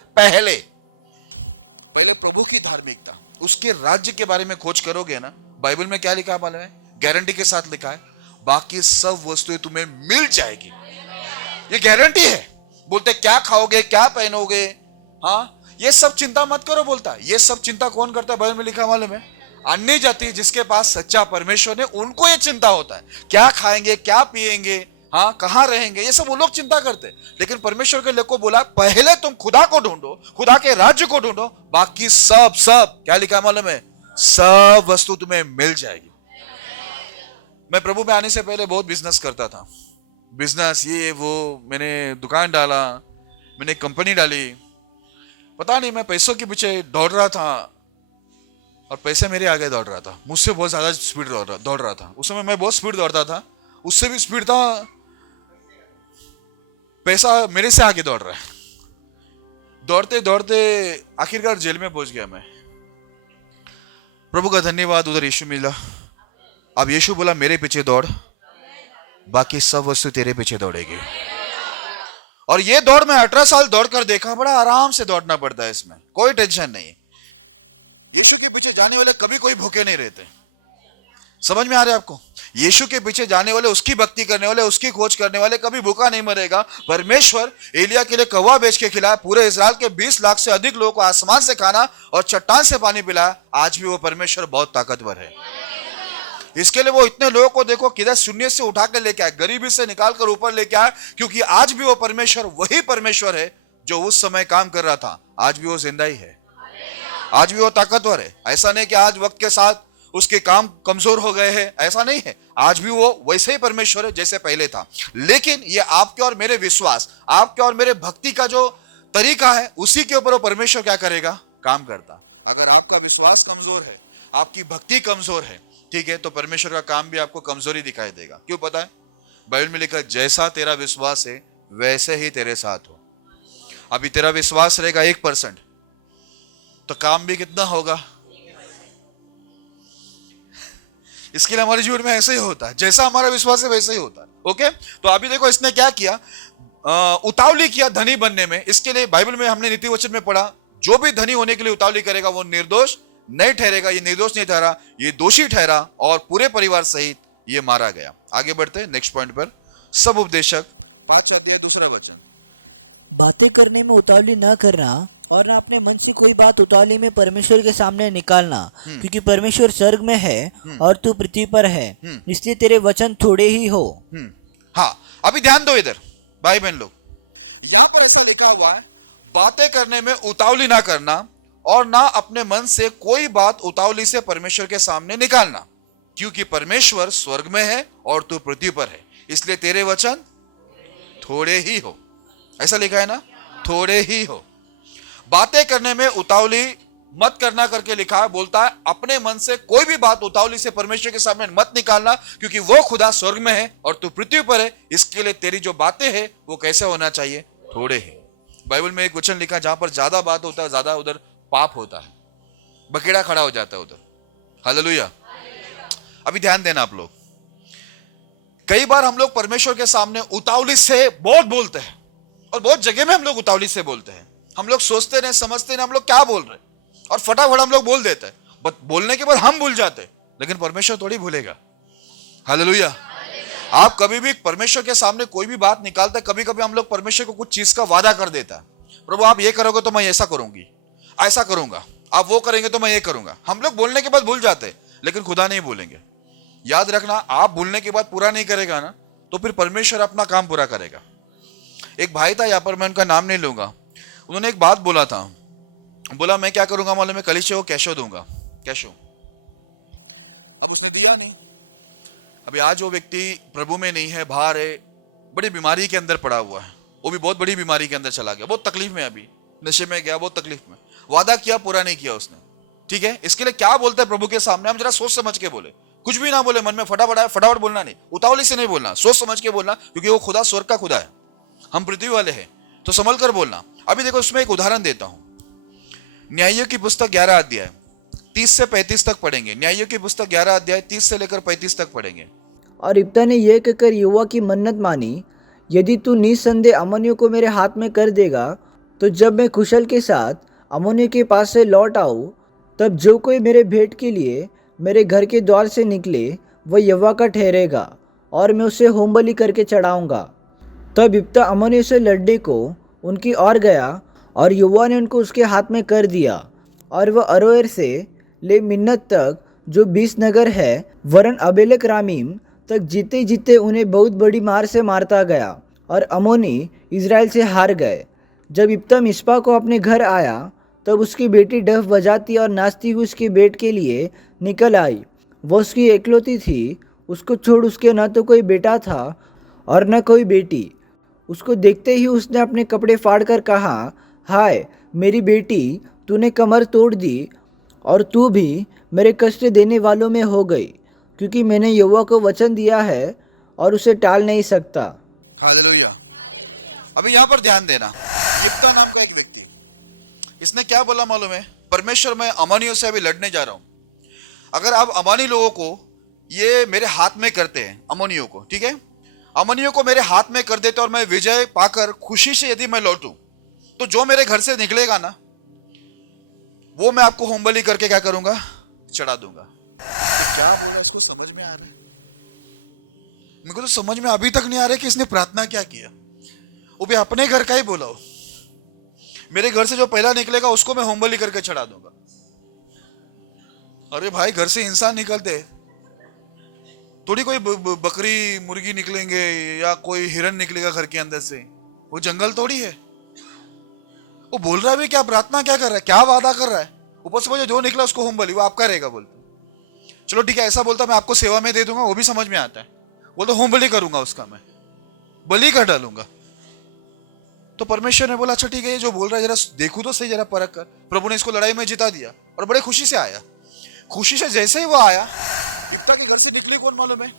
पहले प्रभु की धार्मिकता, उसके राज्य के बारे में खोज करोगे ना, बाइबल में क्या लिखा है मालूम है? गारंटी के साथ लिखा है, बाकी सब वस्तुएं तुम्हें मिल जाएगी। ये गारंटी है। बोलते क्या खाओगे, क्या पहनोगे, हाँ, ये सब चिंता मत करो। बोलता है ये सब चिंता कौन करता है? बाइबल में लिखा मालूम है? अन्य जाति जिसके पास सच्चा परमेश्वर है, उनको ये चिंता होता है, क्या खाएंगे, क्या पिएंगे, हाँ, कहां रहेंगे, ये सब वो लोग चिंता करते। लेकिन परमेश्वर के लोग को बोला, पहले तुम खुदा को ढूंढो, खुदा के राज्य को ढूंढो, बाकी सब क्या लिखा है मालूम है? सब वस्तु तुम्हें मिल जाएगी। मैं प्रभु में आने से पहले बहुत बिजनेस करता था, बिजनेस ये वो, मैंने दुकान डाला, मैंने कंपनी डाली, पता नहीं मैं पैसों के पीछे दौड़ रहा था और पैसे मेरे आगे दौड़ रहा था। मुझसे बहुत ज्यादा स्पीड दौड़ रहा था। उस समय मैं बहुत स्पीड दौड़ता था, उससे भी स्पीड था, पैसा मेरे से आगे दौड़ रहा है। दौड़ते दौड़ते आखिरकार जेल में पहुंच गया मैं। प्रभु का धन्यवाद, उधर यीशु मिला। अब यीशु बोला मेरे पीछे दौड़, बाकी सब वस्तु तेरे पीछे दौड़ेगी। और ये दौड़ में 18 साल दौड़ कर देखा, बड़ा आराम से दौड़ना पड़ता है, इसमें कोई टेंशन नहीं। यीशु के पीछे जाने वाले कभी कोई भूखे नहीं रहते। समझ में आ रहा है आपको? यीशु के पीछे जाने वाले, उसकी भक्ति करने वाले, उसकी खोज करने वाले कभी भूखा नहीं मरेगा। परमेश्वर एलिया के लिए कौवा बेच के खिलाया, पूरे इजराइल के 20 लाख से अधिक लोगों को आसमान से खाना और चट्टान से पानी पिलाया। आज भी वो परमेश्वर बहुत ताकतवर है। इसके लिए वो इतने लोगों को देखो किधर शून्य से उठा कर लेके आए, गरीबी से निकाल कर ऊपर लेके आए, क्योंकि आज भी वो परमेश्वर वही परमेश्वर है जो उस समय काम कर रहा था। आज भी वो जिंदा ही है, आज भी वो ताकतवर है। ऐसा नहीं कि आज वक्त के साथ उसके काम कमजोर हो गए हैं, ऐसा नहीं है। आज भी वो वैसे ही परमेश्वर है जैसे पहले था। लेकिन ये आपके और मेरे विश्वास, आपके और मेरे भक्ति का जो तरीका है, उसी के ऊपर वो परमेश्वर क्या करेगा, काम करता। अगर आपका विश्वास कमजोर है, आपकी भक्ति कमजोर है, ठीक है, तो परमेश्वर का काम भी आपको कमजोरी दिखाई देगा। क्यों पता है? बाइबल में लिखा है, जैसा तेरा विश्वास है वैसे ही तेरे साथ हो। अभी तेरा विश्वास रहेगा 1%, तो काम भी कितना होगा? इसके लिए हमारे जीवन में ऐसे ही होता है, जैसा हमारा विश्वास है वैसे ही होता है। ओके, तो अभी देखो इसने क्या किया, उतावली किया धनी बनने में। इसके लिए बाइबल में हमने नीति वचन में पढ़ा, जो भी धनी होने के लिए उतावली करेगा वो निर्दोष नहीं ठहरेगा। ये निर्दोष नहीं ठहरा, ये दोषी ठहरा और पूरे परिवार सहित ये मारा गया। आगे बढ़ते नेक्स्ट पॉइंट पर। सब उपदेशक 5 अध्याय 2 वचन। बातें करने में उतावली न करना और ना अपने मन से कोई बात उतावली में परमेश्वर के सामने निकालना, क्योंकि परमेश्वर स्वर्ग में है और तू पृथ्वी पर है, इसलिए तेरे वचन थोड़े ही हो। हाँ, अभी ध्यान दो इधर भाई बहन लोग, यहां पर ऐसा लिखा हुआ है, बातें करने में उतावली ना करना और ना अपने मन से कोई बात उतावली से परमेश्वर के सामने निकालना, क्योंकि परमेश्वर स्वर्ग में है और तू पृथ्वी पर है, इसलिए तेरे वचन थोड़े ही हो। ऐसा लिखा है ना, थोड़े ही हो। बातें करने में उतावली मत करना करके लिखा है, बोलता है अपने मन से कोई भी बात उतावली से परमेश्वर के सामने मत निकालना, क्योंकि वो खुदा स्वर्ग में है और तू पृथ्वी पर है, इसके लिए तेरी जो बातें हैं वो कैसे होना चाहिए, थोड़े ही। बाइबल में एक वचन लिखा जहां पर ज्यादा बात होता है ज्यादा उधर पाप होता है, बकेड़ा खड़ा हो जाता है उधर। हालेलुया। अभी ध्यान देना आप लोग, कई बार हम लोग परमेश्वर के सामने उतावली से बहुत बोलते हैं और बहुत जगह में हम लोग उतावली से बोलते हैं। हम लोग सोचते नहीं, समझते नहीं हम लोग क्या बोल रहे हैं और फटाफट हम लोग बोल देते हैं, बट बोलने के बाद हम भूल जाते हैं, लेकिन परमेश्वर थोड़ी भूलेगा। हालेलुया। आप कभी भी परमेश्वर के सामने कोई भी बात निकालते हैं, कभी कभी हम लोग परमेश्वर को कुछ चीज का वादा कर देता है, प्रभु आप ये करोगे तो मैं ऐसा करूंगी, ऐसा करूंगा, आप वो करेंगे तो मैं ये करूंगा। हम लोग बोलने के बाद भूल जाते हैं, लेकिन खुदा नहीं भूलेंगे। याद रखना, आप भूलने के बाद पूरा नहीं करेगा ना, तो फिर परमेश्वर अपना काम पूरा करेगा। एक भाई था यहाँ पर, मैं उनका नाम नहीं लूंगा, उन्होंने एक बात बोला था, बोला मैं क्या करूंगा मालूम है, कलीसिया को कैशो दूंगा, कैशो। अब उसने दिया नहीं। अभी आज वो व्यक्ति प्रभु में नहीं है, बाहर है, बड़ी बीमारी के अंदर पड़ा हुआ है, वो भी बहुत बड़ी बीमारी के अंदर चला गया, बहुत तकलीफ में, अभी नशे में गया, बहुत तकलीफ में। वादा किया, पूरा नहीं किया उसने, ठीक है। इसके लिए क्या बोलते हैं प्रभु के सामने, हम जरा सोच समझ के बोले, कुछ भी ना बोले मन में, फटाफट बोलना नहीं, उतावली से नहीं बोलना, सोच समझ के बोलना, क्योंकि वो खुदा स्वर्ग का खुदा है, हम पृथ्वी वाले हैं, तो संभल कर बोलना। अभी देखो इसमें एक उदाहरण देता हूं, न्यायियों की पुस्तक 11 अध्याय 30 से 35 तक पढ़ेंगे। न्यायियों की पुस्तक 11 अध्याय 30 से लेकर 35 तक पढ़ेंगे। और इब्ता ने यह कहकर यहोवा की मन्नत मानी, यदि तू निसंदेह अम्मोनियों को मेरे हाथ में कर देगा, तो जब मैं कुशल के साथ अम्मोनियों के पास से लौट आऊँ, तब जो कोई मेरे भेंट के लिए मेरे घर के द्वार से निकले वह यहोवा का ठहरेगा और मैं उसे होमबलि करके चढ़ाऊँगा। तब इब्ता अम्मोनियों से लड़ने को उनकी ओर गया और यहोवा ने उनको उसके हाथ में कर दिया, और वह अरोएर से ले मिन्नत तक जो 20 नगर है वरन अबेलेक रामीम तक जीते जीते उन्हें बहुत बड़ी मार से मारता गया, और अम्मोनी इज़राइल से हार गए। जब इब्ता मिस्पा को अपने घर आया, तब उसकी बेटी डफ बजाती और नाचती हुई उसके बेट के लिए निकल आई। वह उसकी एकलौती थी, उसको छोड़ उसके न तो कोई बेटा था और न कोई बेटी। उसको देखते ही उसने अपने कपड़े फाड़कर कहा, हाय मेरी बेटी, तूने कमर तोड़ दी और तू भी मेरे कष्ट देने वालों में हो गई, क्योंकि मैंने यहोवा को वचन दिया है और उसे टाल नहीं सकता। हालेलुया। अभी यहाँ पर ध्यान देना, यिप्ता नाम का एक व्यक्ति, इसने क्या बोला मालूम है, परमेश्वर मैं अमानियों से अभी लड़ने जा रहा हूँ, अगर आप अमानी लोगों को ये मेरे हाथ में करते हैं, अमोनियों को, ठीक है, अमोनियों को मेरे हाथ में कर देते और मैं विजय पाकर खुशी से यदि मैं लौटूं, तो जो मेरे घर से निकलेगा ना, वो मैं आपको होमबलि करके क्या करूंगा, चढ़ा दूंगा। तो क्या बोला, इसको समझ में आ रहा है? मेरे को तो समझ में अभी तक नहीं आ रहा है कि इसने प्रार्थना क्या किया। वो भी अपने घर का ही बोला हो, मेरे घर से जो पहला निकलेगा उसको मैं होमबलि करके चढ़ा दूंगा। अरे भाई, घर से इंसान निकलते, थोड़ी कोई बकरी मुर्गी निकलेंगे या कोई हिरन निकलेगा घर के अंदर से, वो जंगल थोड़ी है। वो बोल रहा है भी क्या, प्रार्थना क्या कर रहा है, क्या वादा कर रहा है, ऊपर से मुझे जो निकला उसको होमबलि, वो आपका रहेगा बोलते। चलो ठीक है, ऐसा बोलता मैं आपको सेवा में दे दूंगा, वो भी समझ में आता है। बोलते होमबलि करूंगा, उसका मैं बलि कर डालूंगा। तो परमेश्वर ने बोला अच्छा ठीक है, ये जो बोल रहा है जरा देखूं तो सही, जरा परख कर। प्रभु ने इसको लड़ाई में जिता दिया और बड़े खुशी से आया। खुशी से जैसे ही वो आया, इब्ता के घर से निकली कौन मालूम है?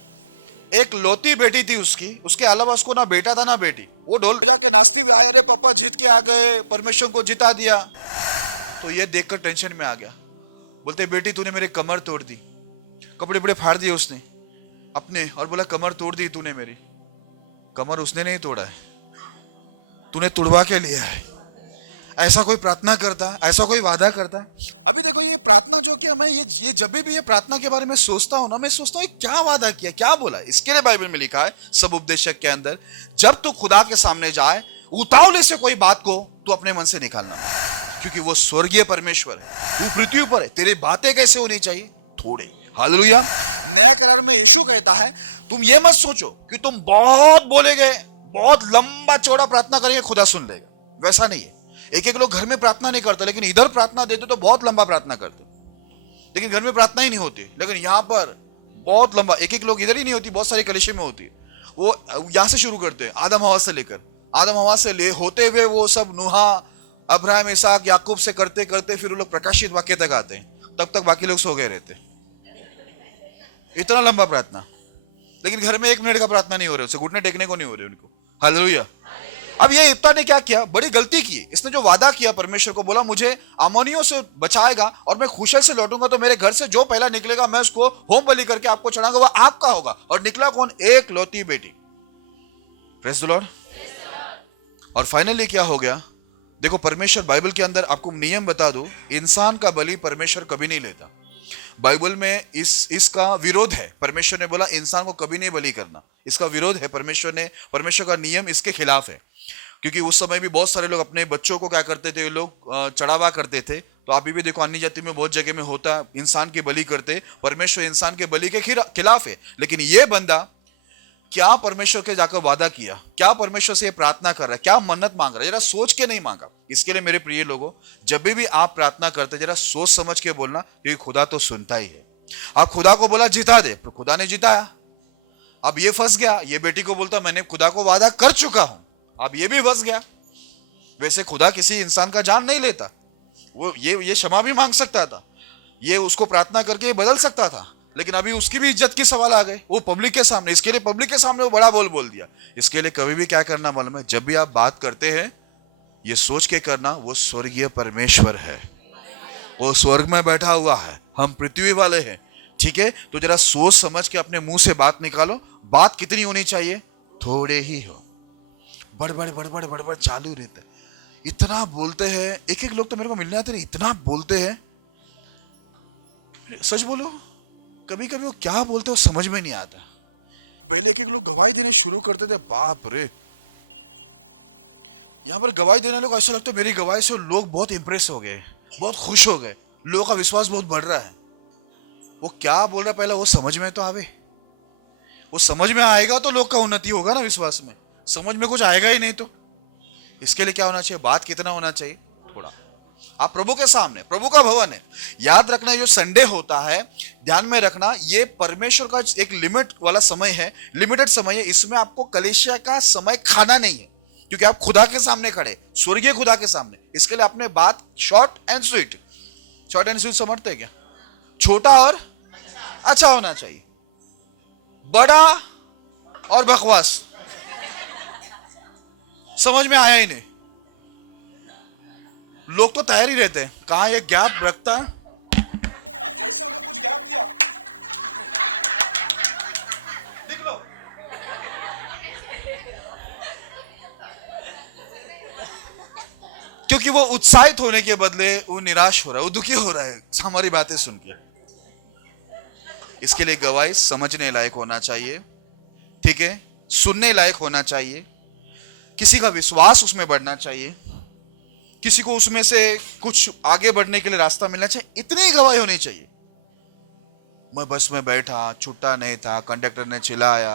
एक लौती बेटी थी उसकी, उसके अलावा उसको ना बेटा था ना बेटी। वो ढोल बजा के नाचती हुई आई, अरे पापा जीत के आ गए, परमेश्वर को जिता दिया। तो ये देखकर टेंशन में आ गया। बोलते बेटी तूने मेरी कमर तोड़ दी। कपड़े बड़े फाड़ दिए उसने अपने, और बोला कमर तोड़ दी तूने मेरी। कमर उसने नहीं तोड़ा है, तूने तुड़वा के लिया है। ऐसा कोई प्रार्थना करता है? ऐसा कोई वादा करता है? अभी देखो ये प्रार्थना जो कि मैं ये जब भी ये प्रार्थना के बारे में सोचता हूं ना, मैं सोचता हूं क्या वादा किया, क्या बोला। इसके लिए बाइबल में लिखा है सब उपदेशक के अंदर, जब तू खुदा के सामने जाए उतावले से कोई बात को तू अपने मन से निकालना, क्योंकि वो स्वर्गीय परमेश्वर है, तू पृथ्वी पर है। तेरी बातें कैसे होनी चाहिए? थोड़े। हालेलुया। नया करार में यीशु कहता है तुम ये मत सोचो कि तुम बहुत बोलेगे, बहुत लंबा चौड़ा प्रार्थना करेंगे खुदा सुन लेगा। वैसा नहीं है। एक लोग घर में प्रार्थना नहीं करते, लेकिन इधर प्रार्थना देते तो बहुत लंबा प्रार्थना करते, लेकिन घर में प्रार्थना ही नहीं होती। लेकिन यहाँ पर बहुत लंबा, एक लोग इधर ही नहीं होती, बहुत सारी कलीसिया में होती है। वो यहां से शुरू करते हैं, आदम हवा से लेकर, आदम हवा से ले होते हुए वो सब नूहा, अब्राहम, इसहाक, याकूब से करते करते फिर वो लोग प्रकाशित वाक्य तक आते हैं। तब तक बाकी लोग सो गए रहते। इतना लंबा प्रार्थना, लेकिन घर में 1 मिनट का प्रार्थना नहीं हो रहा, उसे घुटने टेकने को नहीं हो रहे उनको। हालेलुया। अब ये इब्ता ने क्या किया? बड़ी गलती की। इसने जो वादा किया परमेश्वर को, बोला मुझे अमोनियों से बचाएगा और मैं खुशी से लौटूंगा तो मेरे घर से जो पहला निकलेगा मैं उसको होम बलि करके आपको चढ़ाऊंगा, वो आपका होगा। और निकला कौन? एक लौती बेटी। Praise the Lord. और फाइनली क्या हो गया? देखो परमेश्वर बाइबल के अंदर, आपको नियम बता दो, इंसान का बलि परमेश्वर कभी नहीं लेता। बाइबल में इसका विरोध है। परमेश्वर ने बोला इंसान को कभी नहीं बलि करना, इसका विरोध है। परमेश्वर का नियम इसके खिलाफ है, क्योंकि उस समय भी बहुत सारे लोग अपने बच्चों को क्या करते थे, लोग चढ़ावा करते थे। तो अभी भी देखो अन्य जाति में बहुत जगह में होता, इंसान की बलि करते। परमेश्वर इंसान के बलि के खिलाफ है। लेकिन ये बंदा क्या परमेश्वर के जाकर वादा किया, क्या परमेश्वर से प्रार्थना कर रहा है, क्या मन्नत मांग रहा है, जरा सोच के नहीं मांगा। इसके लिए मेरे प्रिय लोगों, जब भी आप प्रार्थना करते जरा सोच समझ के बोलना, क्योंकि खुदा तो सुनता ही है। आप खुदा को बोला जिता दे, तो खुदा ने जिताया। अब ये फंस गया, ये बेटी को बोलता मैंने खुदा को वादा कर चुका हूं, अब ये भी फंस गया। वैसे खुदा किसी इंसान का जान नहीं लेता, वो ये क्षमा भी मांग सकता था, ये उसको प्रार्थना करके बदल सकता था, लेकिन अभी उसकी भी इज्जत के सवाल आ गए, वो पब्लिक के सामने। इसके लिए पब्लिक के सामने वो बड़ा बोल दिया। इसके लिए कभी भी क्या करना मालूम है? जब भी आप बात करते हैं ये सोच के करना, वो स्वर्गीय परमेश्वर है, वो स्वर्ग में बैठा हुआ है, हम पृथ्वी वाले हैं। ठीक है, तो जरा सोच समझ के अपने मुंह से बात निकालो। बात कितनी होनी चाहिए? थोड़े ही हो। बड़बड़ चालू रहता है, इतना बोलते हैं। एक लोग तो मेरे को मिलने आते हैं, इतना बोलते हैं। सच बोलो, कभी कभी वो क्या बोलते हैं समझ में नहीं आता। पहले एक लोग गवाही देने शुरू करते थे, बाप रे, यहाँ पर गवाही देने लोग ऐसा लगता है मेरी गवाही से लोग बहुत इंप्रेस हो गए, बहुत खुश हो गए, लोगों का विश्वास बहुत बढ़ रहा है। वो क्या बोल रहा है पहले वो समझ में तो आवे। वो समझ में आएगा तो लोग का उन्नति होगा ना विश्वास में। समझ में कुछ आएगा ही नहीं तो। इसके लिए क्या होना चाहिए? बात कितना होना चाहिए? थोड़ा। आप प्रभु के सामने, प्रभु का भवन है। याद रखना, जो संडे होता है, ध्यान में रखना, ये परमेश्वर का एक लिमिट वाला समय है, लिमिटेड समय है। इसमें आपको कलीसिया का समय खाना नहीं है, क्योंकि आप खुदा के सामने खड़े, स्वर्गीय खुदा के सामने। इसके लिए आपने बात short and sweet. Short and sweet समझते हैं क्या? छोटा और अच्छा होना चाहिए, बड़ा और बकवास समझ में आया ही नहीं। लोग तो तैयार ही रहते हैं, कहां ये गैप रखता है। क्योंकि वो उत्साहित होने के बदले वो निराश हो रहा है, वो दुखी हो रहा है हमारी बातें सुन के। इसके लिए गवाही समझने लायक होना चाहिए, ठीक है, सुनने लायक होना चाहिए, किसी का विश्वास उसमें बढ़ना चाहिए, किसी को उसमें से कुछ आगे बढ़ने के लिए रास्ता मिलना चाहिए। इतनी ही गवाही होनी चाहिए। मैं बस में बैठा, छुट्टा नहीं था, कंडक्टर ने चिल्लाया,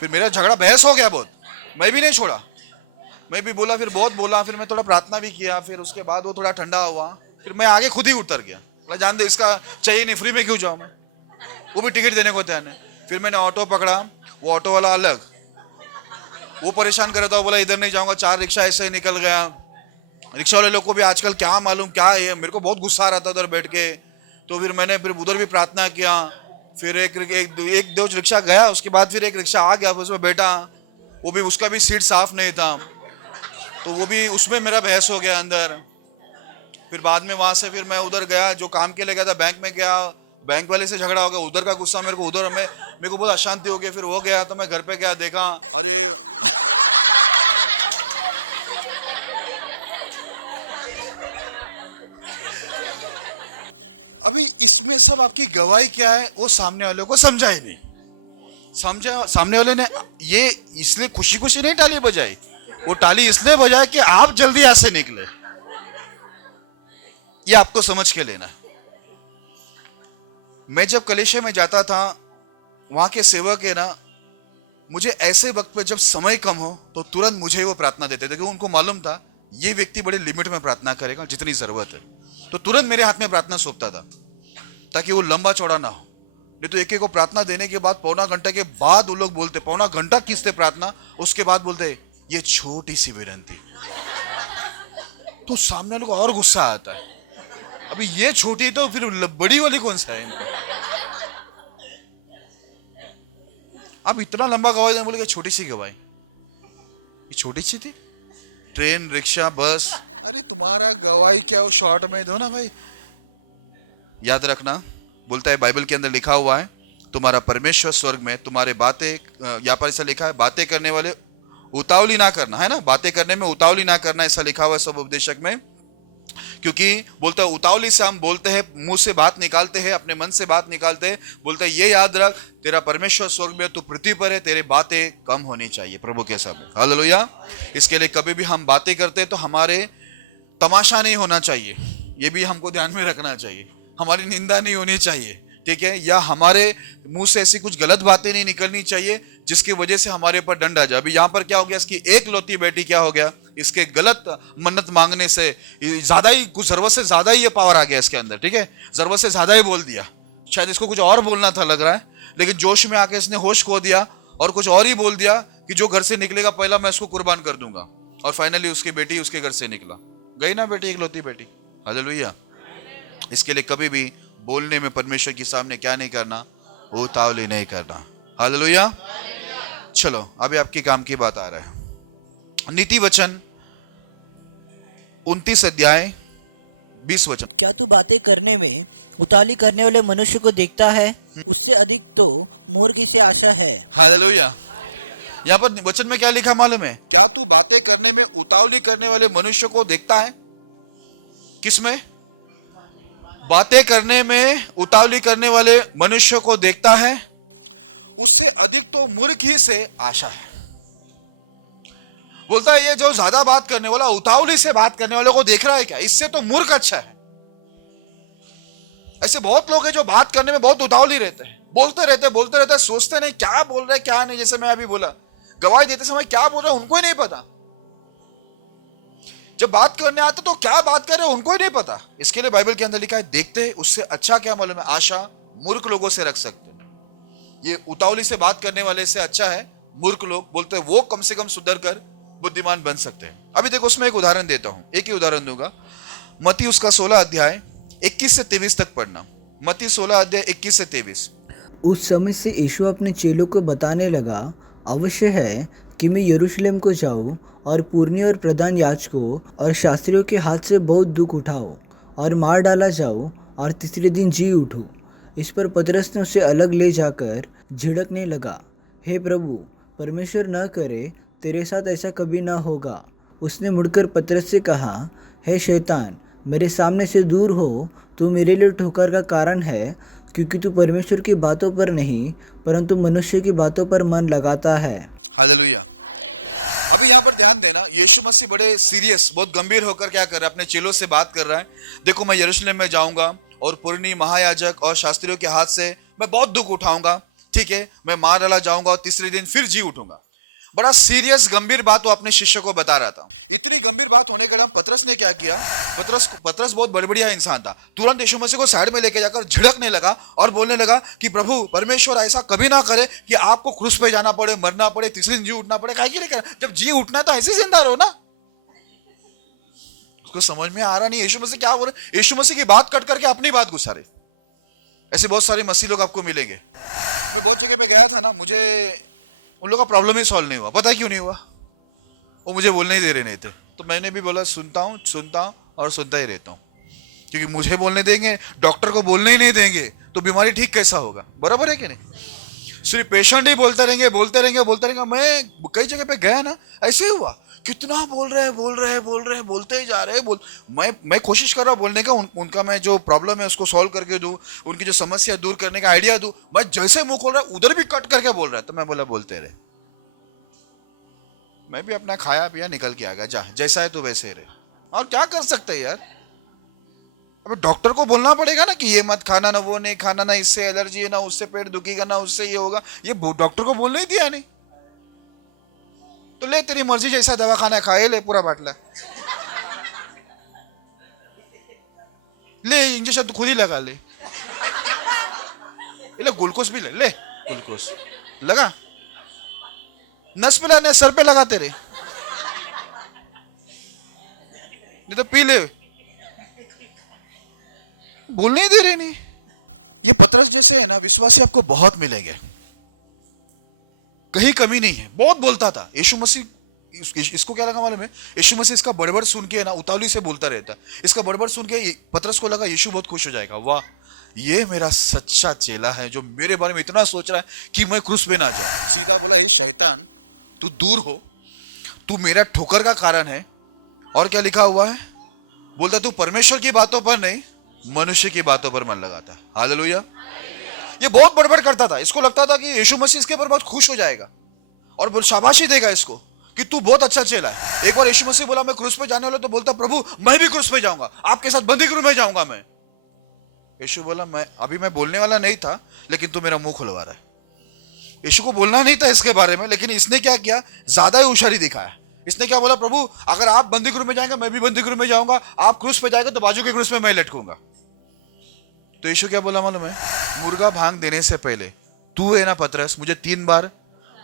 फिर मेरा झगड़ा बहस हो गया बहुत, मैं भी नहीं छोड़ा, मैं भी बोला, फिर बहुत बोला, फिर मैं थोड़ा प्रार्थना भी किया, फिर उसके बाद वो थोड़ा ठंडा हुआ, फिर मैं आगे खुद ही उतर गया। जान दे, इसका चाहिए नहीं, फ्री में क्यों जाऊं मैं, वो भी टिकट देने को तैयार नहीं। फिर मैंने ऑटो पकड़ा, वो ऑटो वाला अलग, वो परेशान कर रहा था, बोला इधर नहीं जाऊंगा, 4 रिक्शा ऐसे ही निकल गया। रिक्शा वाले लोग को भी आजकल क्या मालूम क्या है, मेरे को बहुत गुस्सा आ रहा था उधर बैठ के। तो फिर मैंने फिर उधर भी प्रार्थना किया, फिर एक दो रिक्शा गया, उसके बाद फिर एक रिक्शा आ गया, उसमें बैठा, वो भी उसका भी सीट साफ नहीं था, तो वो भी उसमें मेरा बहस हो गया अंदर। फिर बाद में वहां से फिर मैं उधर गया, जो काम के लिए गया था बैंक में गया, बैंक वाले से झगड़ा हो गया, उधर का गुस्सा मेरे को उधर मेरे को बहुत अशांति हो गई। फिर वो गया तो मैं घर पे गया, देखा अरे अभी इसमें सब आपकी गवाही क्या है वो सामने वाले को समझा ही नहीं। समझा, सामने वाले ने ये इसलिए खुशी खुशी नहीं टाली बजाई, वो टाली इसलिए बजाई कि आप जल्दी यहां से निकले। ये आपको समझ के लेना है। मैं जब कलेशे में जाता था, वहां के सेवक है ना, मुझे ऐसे वक्त पे जब समय कम हो तो तुरंत मुझे वो प्रार्थना देते थे, क्योंकि उनको मालूम था ये व्यक्ति बड़े लिमिट में प्रार्थना करेगा जितनी जरूरत है। तो तुरंत मेरे हाथ में प्रार्थना सौंपता था ताकि वो लंबा चौड़ा ना हो। नहीं तो एक एक को प्रार्थना देने के बाद पौना घंटे के बाद वो लोग बोलते, पौना घंटा खींचते प्रार्थना, उसके बाद बोलते ये छोटी सी विनती। तो सामने वाले को और गुस्सा आता है, अभी ये छोटी तो फिर बड़ी वाली कौन सा है इनको। अब इतना लंबा गवाही देने बोले छोटी सी गवाही, ये छोटी सी थी। ट्रेन, रिक्शा, बस, अरे तुम्हारा गवाही क्या हो, शॉर्ट में दो ना भाई। याद रखना, बोलता है बाइबल के अंदर लिखा हुआ है, तुम्हारा परमेश्वर स्वर्ग में तुम्हारे बातें, यहाँ पर ऐसा लिखा है, बातें करने वाले उतावली ना करना, है ना, बातें करने में उतावली ना करना, ऐसा लिखा हुआ है सब उपदेशक में। क्योंकि बोलता है उतावली से हम बोलते हैं, मुंह से बात निकालते हैं, अपने मन से बात निकालते हैं। बोलता है ये याद रख, तेरा परमेश्वर स्वर्ग में, तू पृथ्वी पर है, तेरी बातें कम होनी चाहिए प्रभु के सामने। हालेलुया। इसके लिए कभी भी हम बातें करते हैं तो हमारे तमाशा नहीं होना चाहिए, ये भी हमको ध्यान में रखना चाहिए। हमारी निंदा नहीं होनी चाहिए, ठीक है, या हमारे मुंह से ऐसी कुछ गलत बातें नहीं निकलनी चाहिए जिसकी वजह से हमारे ऊपर दंड आ जाए। अभी यहाँ पर क्या हो गया, इसकी एक लौती बेटी क्या हो गया, इसके गलत मन्नत मांगने से ज्यादा ही, कुछ जरूरत से ज्यादा ही ये पावर आ गया इसके अंदर, ठीक है, जरूरत से ज्यादा ही बोल दिया। शायद इसको कुछ और बोलना था लग रहा है, लेकिन जोश में आके इसने होश खो दिया और कुछ और ही बोल दिया कि जो घर से निकलेगा पहला मैं उसको कुर्बान कर दूंगा। और फाइनली उसकी बेटी उसके घर से निकला, गई ना बेटी, एक लौती बेटी। हालेलुया। इसके लिए कभी भी बोलने में परमेश्वर के सामने क्या नहीं करना, उतावली नहीं करना। हालेलुया। चलो अभी आपके काम की बात आ रहा है। नीति वचन 29 अध्याय 20 वचन। क्या तू बातें करने में उतावली करने वाले मनुष्य को देखता है? उससे अधिक तो मूर्ख से आशा है। हालेलुया। यहाँ पर वचन में क्या लिखा मालूम है? क्या तू बातें करने में उतावली करने वाले मनुष्य को देखता है? किसमें? बातें करने में उतावली करने वाले मनुष्य को देखता है, उससे अधिक तो मूर्ख ही से आशा है। बोलता है ये जो ज्यादा बात करने वाला, उतावली से बात करने वाले को देख रहा है क्या, इससे तो मूर्ख अच्छा है। ऐसे बहुत लोग हैं जो बात करने में बहुत उतावली रहते हैं, बोलते रहते, सोचते नहीं क्या बोल रहे क्या नहीं। जैसे मैं अभी बोला, गवाही देते समय क्या बोल रहे उनको ही नहीं पता। जब बात करने आते तो क्या बात कर रहे उनको ही नहीं पता। इसके लिए बाइबल के अंदर लिखा है, देखते उससे अच्छा क्या मालूम है, आशा मूर्ख लोगों से रख सकते हैं। ये उतावली से बात करने वाले से अच्छा है मूर्ख लोग, बोलते हैं वो कम से कम सुधर कर बुद्धिमान बन सकते हैं। अभी देखो उसमें एक उदाहरण देता हूं, एक ही उदाहरण दूंगा। मत्ती उसका 16 अध्याय 21 से 23 तक पढ़ना। मत्ती 16 अध्याय 21 से 23। उस समय से यीशु अपने चेलों को बताने लगा, अवश्य है कि मैं यरूशलेम को जाऊं और पुरनियों और प्रधान याजकों और शास्त्रियों के हाथ से बहुत दुख उठाऊं और मार डाला जाऊं और तीसरे दिन जी उठूं। इस पर पतरस ने उसे अलग ले जाकर झिड़कने लगा, हे प्रभु, परमेश्वर न करे, तेरे साथ ऐसा कभी न होगा। उसने मुड़कर पतरस से कहा, हे शैतान, मेरे सामने से दूर हो, तू मेरे लिए ठोकर का कारण है, क्योंकि तू परमेश्वर की बातों पर नहीं परंतु मनुष्य की बातों पर मन लगाता है। हालेलुया। अभी यहाँ पर ध्यान देना, यीशु मसीह बड़े सीरियस, बहुत गंभीर होकर क्या कर रहा है, अपने चेलों से बात कर रहा है। देखो मैं यरूशलेम में जाऊंगा और पुरनी महायाजक और शास्त्रियों के हाथ से मैं बहुत दुख उठाऊंगा, ठीक है, मैं मार डाला जाऊंगा और तीसरे दिन फिर जी उठूंगा। बड़ा सीरियस गंभीर बात वो अपने शिष्य को बता रहा था। इतनी गंभीर बात होने के बाद पतरस ने क्या किया, पतरस बहुत बढ़िया इंसान था। तुरंत यीशु मसीह को साइड में लेके जाकर झिड़कने लगा और बोलने लगा कि प्रभु परमेश्वर ऐसा कभी ना करे कि आपको क्रूस पे जाना पड़े, मरना पड़े, तीसरे दिन जी उठना पड़े। काहे के लिए कर, जब जी उठना है तो ऐसे जिंदा रहो ना। उसको समझ में आ रहा नहीं यीशु मसीह क्या बोल रहे। यीशु मसीह की बात कट करके अपनी बात घुसा रहे। ऐसे बहुत सारे मसीह लोग आपको मिलेंगे। मैं बहुत जगह पे गया था ना, मुझे उन लोगों का प्रॉब्लम ही सॉल्व नहीं हुआ। पता क्यों नहीं हुआ? वो मुझे बोलने ही दे रहे नहीं थे। तो मैंने भी बोला सुनता हूँ और सुनता ही रहता हूँ, क्योंकि मुझे बोलने देंगे, डॉक्टर को बोलने ही नहीं देंगे तो बीमारी ठीक कैसा होगा? बराबर है कि नहीं? सिर्फ पेशेंट ही बोलते रहेंगे। मैं कई जगह पे गया ना, ऐसे ही हुआ। कितना बोल रहे हैं, बोलते ही जा रहे हैं। मैं कोशिश कर रहा हूँ बोलने का, उनका मैं जो प्रॉब्लम है उसको सॉल्व करके दूं, उनकी जो समस्या दूर करने का आइडिया दूं। मैं जैसे मुंह खोल रहा उधर भी कट करके बोल रहा है। तो मैं बोला बोलते रहे, मैं भी अपना खाया पिया निकल के आ गया। जा जैसा है तो वैसे रहे। और क्या कर सकते हैं यार? अब डॉक्टर को बोलना पड़ेगा ना कि ये मत खाना, ना वो नहीं खाना, ना इससे एलर्जी है, ना उससे पेट दुखेगा, ना उससे ये होगा। ये डॉक्टर को बोलने ही दिया नहीं। तो ले तेरी मर्जी, जैसा दवा खाना खाए, ले पूरा बाटला, ले इंजेक्शन तो खुद ही लगा ले, ग्लूकोज भी ले ग्लूकोज लगा, नस पे लाने सर पे लगा तेरे, नहीं तो पी ले। बोलने ही दे रहे नहीं। ये पतरस जैसे है ना विश्वासी आपको बहुत मिलेंगे, कहीं कमी नहीं है। बहुत बोलता था यीशु मसीह। इसको क्या लगा मालूम है? यीशु मसीह इसका बड़बड़ सुन के ना उतावली से बोलता रहता। इसका बड़बड़ सुन के पतरस को लगा यीशु बहुत खुश हो जाएगा। वाह, ये मेरा सच्चा चेला है जो मेरे बारे में इतना सोच रहा है कि मैं क्रूस पे ना जाऊं। सीधा बोला, हे शैतान तू दूर हो, तू मेरा ठोकर का कारण है। और क्या लिखा हुआ है? बोलता तू परमेश्वर की बातों पर नहीं मनुष्य की बातों पर मन लगाता। हालेलुया। ये बहुत बड़बड़ करता था। इसको लगता था कि यीशु मसीह इसके ऊपर बहुत खुश हो जाएगा और शाबाशी देगा इसको कि तू बहुत अच्छा चेला है। एक बार यीशु मसीह बोला मैं क्रूस पे जाने वाला, तो बोलता प्रभु मैं भी क्रूस पे जाऊंगा, आपके साथ बंदी गृह में जाऊंगा मैं। यीशु बोला मैं बोलने वाला नहीं था, लेकिन तू मेरा मुंह खुलवा रहा है। यीशु को बोलना नहीं था इसके बारे में, लेकिन इसने क्या किया? ज्यादा ही होशियारी दिखाया। इसने क्या बोला? प्रभु अगर आप बंदी गृह में जाएंगे मैं भी बंदी गृह में जाऊंगा, आप क्रूस पे जाएंगे तो बाजू के क्रूस में मैं लटकूंगा। तो यीशु क्या बोला मालूम है? मुर्गा भांग देने से पहले तू है ना पतरस, मुझे 3 बार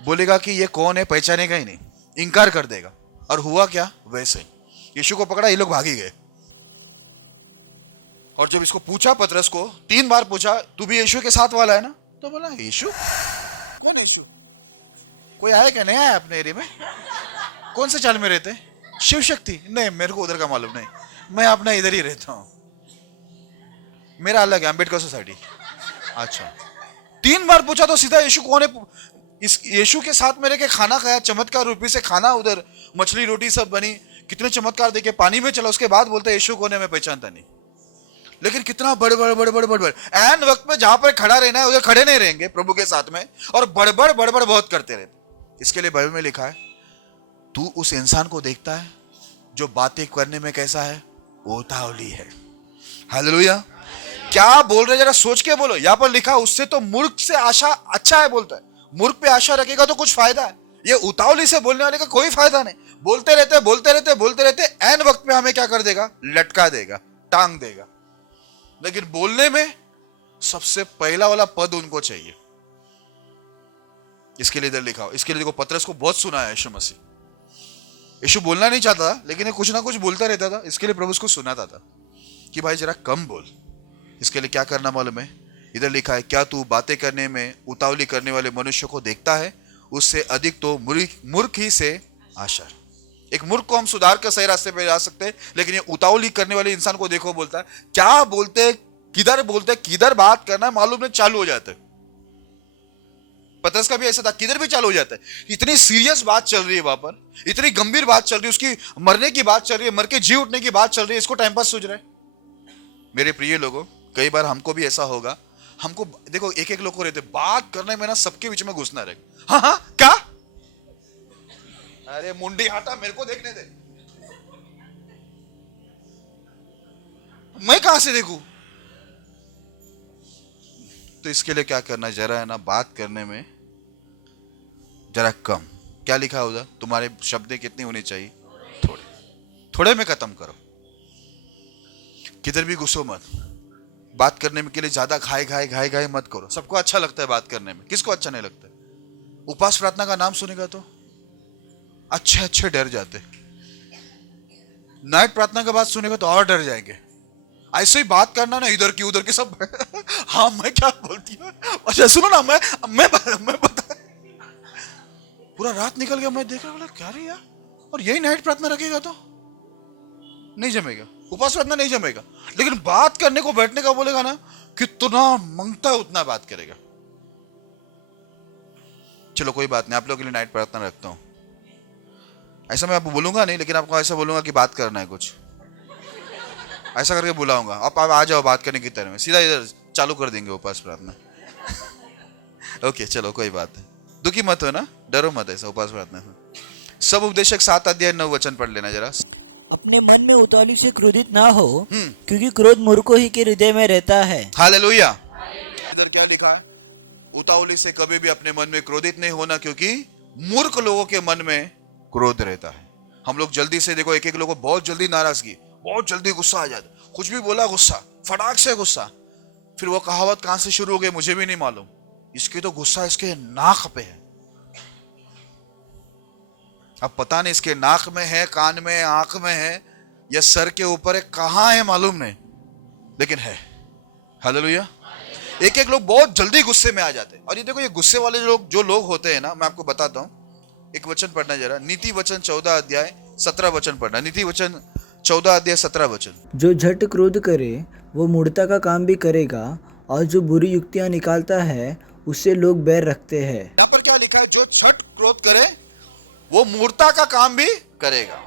बोलेगा कि ये कौन है, पहचानेगा ही नहीं, इनकार कर देगा। और हुआ क्या? वैसे ही यीशु को पकड़ा, ये लोग भागी गए। और जब इसको पूछा, पतरस को 3 बार पूछा, तू भी यीशु के साथ वाला है ना? तो बोला यीशु? कौन यीशु? कोई आया क्या? नहीं आया अपने एरिया में? कौन से चाल में रहते? शिव शक्ति? नहीं, मेरे को उधर का मालूम नहीं, मैं अपना इधर ही रहता हूं, मेरा अलग है, अम्बेडकर सोसाइटी। अच्छा, 3 बार पूछा तो सीधा यीशु कौन है? इस यीशु के साथ में रह के खाना खाया, चमत्कार रूपी से खाना, उधर मछली रोटी सब बनी, कितने चमत्कार देखे, पानी में चला, उसके बाद बोलते यीशु कौन है मैं पहचानता नहीं। लेकिन कितना बड़बड़ एन वक्त में जहां पर खड़ा रहना है उधर खड़े नहीं रहेंगे प्रभु के साथ में, और बड़बड़ बहुत करते रहते। इसके लिए बाइबल में लिखा है तू उस इंसान को देखता है जो बातें करने में कैसा है? उतावली है। हालेलुया। क्या बोल रहे जरा सोच के बोलो। यहां पर लिखा उससे तो मूर्ख से आशा अच्छा है बोलता है। मूर्ख पे आशा रखेगा तो कुछ फायदा है, ये उतावली से बोलने वाले का कोई फायदा नहीं। बोलते रहते एन वक्त में हमें क्या कर देगा? लटका देगा, टांग देगा। लेकिन बोलने में सबसे पहला वाला पद उनको चाहिए। इसके लिए इधर लिखा हो। इसके लिए देखो पतरस को बहुत सुना है यीशु मसीह। यीशु बोलना नहीं चाहता था, लेकिन कुछ ना कुछ बोलता रहता था। इसके लिए प्रभु उसको सुनाता था कि भाई जरा कम बोल। इसके लिए क्या करना मालूम है? इधर लिखा है क्या तू बातें करने में उतावली करने वाले मनुष्य को देखता है? उससे अधिक तो मूर्ख ही से आशा। एक मूर्ख को हम सुधार कर सही रास्ते पे जा सकते हैं, लेकिन ये उतावली करने वाले इंसान को देखो, बोलता है क्या बोलते, किधर बात करना है मालूम नहीं, चालू हो जाता है। पतरस का भी ऐसा था, किधर भी चालू हो जाता है। इतनी सीरियस बात चल रही है वहां पर, इतनी गंभीर बात चल रही है, उसकी मरने की बात चल रही है, मर के जी उठने की बात चल रही है, इसको टाइम पास सूझ रहा है। मेरे प्रिय लोगों, कई बार हमको भी ऐसा होगा। हमको देखो एक लोग को रहते बात करने में ना सबके बीच में घुसना रहे। हाँ क्या? अरे मुंडी हटा, मेरे को देखने दे, मैं कहां से देखूं? तो इसके लिए क्या करना है? जरा है ना बात करने में जरा कम, क्या लिखा है उधर? तुम्हारे शब्दें कितनी होनी चाहिए? थोड़े। थोड़े में खत्म करो। किधर भी घुसो मत। बात करने में के लिए ज्यादा घाई मत करो। सबको अच्छा लगता है बात करने में, किसको अच्छा नहीं लगता? उपवास प्रार्थना का नाम सुनेगा तो अच्छे डर जाते। नाइट प्रार्थना का बात सुनेगा तो और डर जाएंगे। ऐसे ही बात करना ना, इधर की उधर की सब हाँ मैं क्या बोलती हूँ, अच्छा सुनो ना, मैं बता, पूरा रात निकल गया, मैं देखा बोला क्या रे यार, और यही नाइट प्रार्थना रखेगा तो नहीं जमेगा, उपवास प्रार्थना नहीं जमेगा। लेकिन बात करने को बैठने का बोलेगा ना, कितना मांगता है उतना बात करेगा। चलो कोई बात नहीं, आप लोगों के लिए नाइट प्रार्थना रखता हूं। ऐसा मैं आपको बोलूंगा नहीं, लेकिन आपको ऐसा बोलूंगा कि बात करना है कुछ, ऐसा करके बुलाऊंगा। आप आ जाओ बात करने की तरह में, सीधा इधर चालू कर देंगे उपवास प्रार्थना। ओके चलो कोई बात नहीं, दुखी मत हो ना, डरो मत ऐसा उपवास प्रार्थना से। सब उपदेशक 7 अध्याय 9 वचन पढ़ लेना जरा। अपने मन में उतावली से क्रोधित ना हो, क्योंकि क्रोध मूर्खों ही के हृदय में रहता है। हालेलुया। इधर क्या लिखा है? उतावली से कभी भी अपने मन में क्रोधित नहीं होना, क्योंकि मूर्ख लोगों के मन में क्रोध रहता है। हम लोग जल्दी से देखो, एक लोगों को बहुत जल्दी नाराजगी, बहुत जल्दी गुस्सा आ जाता, कुछ भी बोला गुस्सा, फटाक से गुस्सा। फिर वो कहावत कहां से शुरू हो गई मुझे भी नहीं मालूम, इसके तो गुस्सा इसके नाक पे है। अब पता नहीं इसके नाक में है, कान में, आंख में है, या सर के ऊपर है, कहां है मालूम नहीं, लेकिन है। हालेलुया। एक लोग बहुत जल्दी गुस्से में आ जाते हैं। और ये देखो, ये गुस्से वाले जो लोग होते हैं ना, मैं आपको बताता हूं। एक वचन पढ़ना जरा, नीति वचन 14 अध्याय 17 वचन पढ़ना। नीति वचन 14 अध्याय 17 वचन। जो झट क्रोध करे वो मूर्खता का काम भी करेगा, और जो बुरी युक्तियां निकालता है उससे लोग बैर रखते हैं। यहाँ पर क्या लिखा है? जो झट क्रोध करे वो मूर्खता का काम भी करेगा।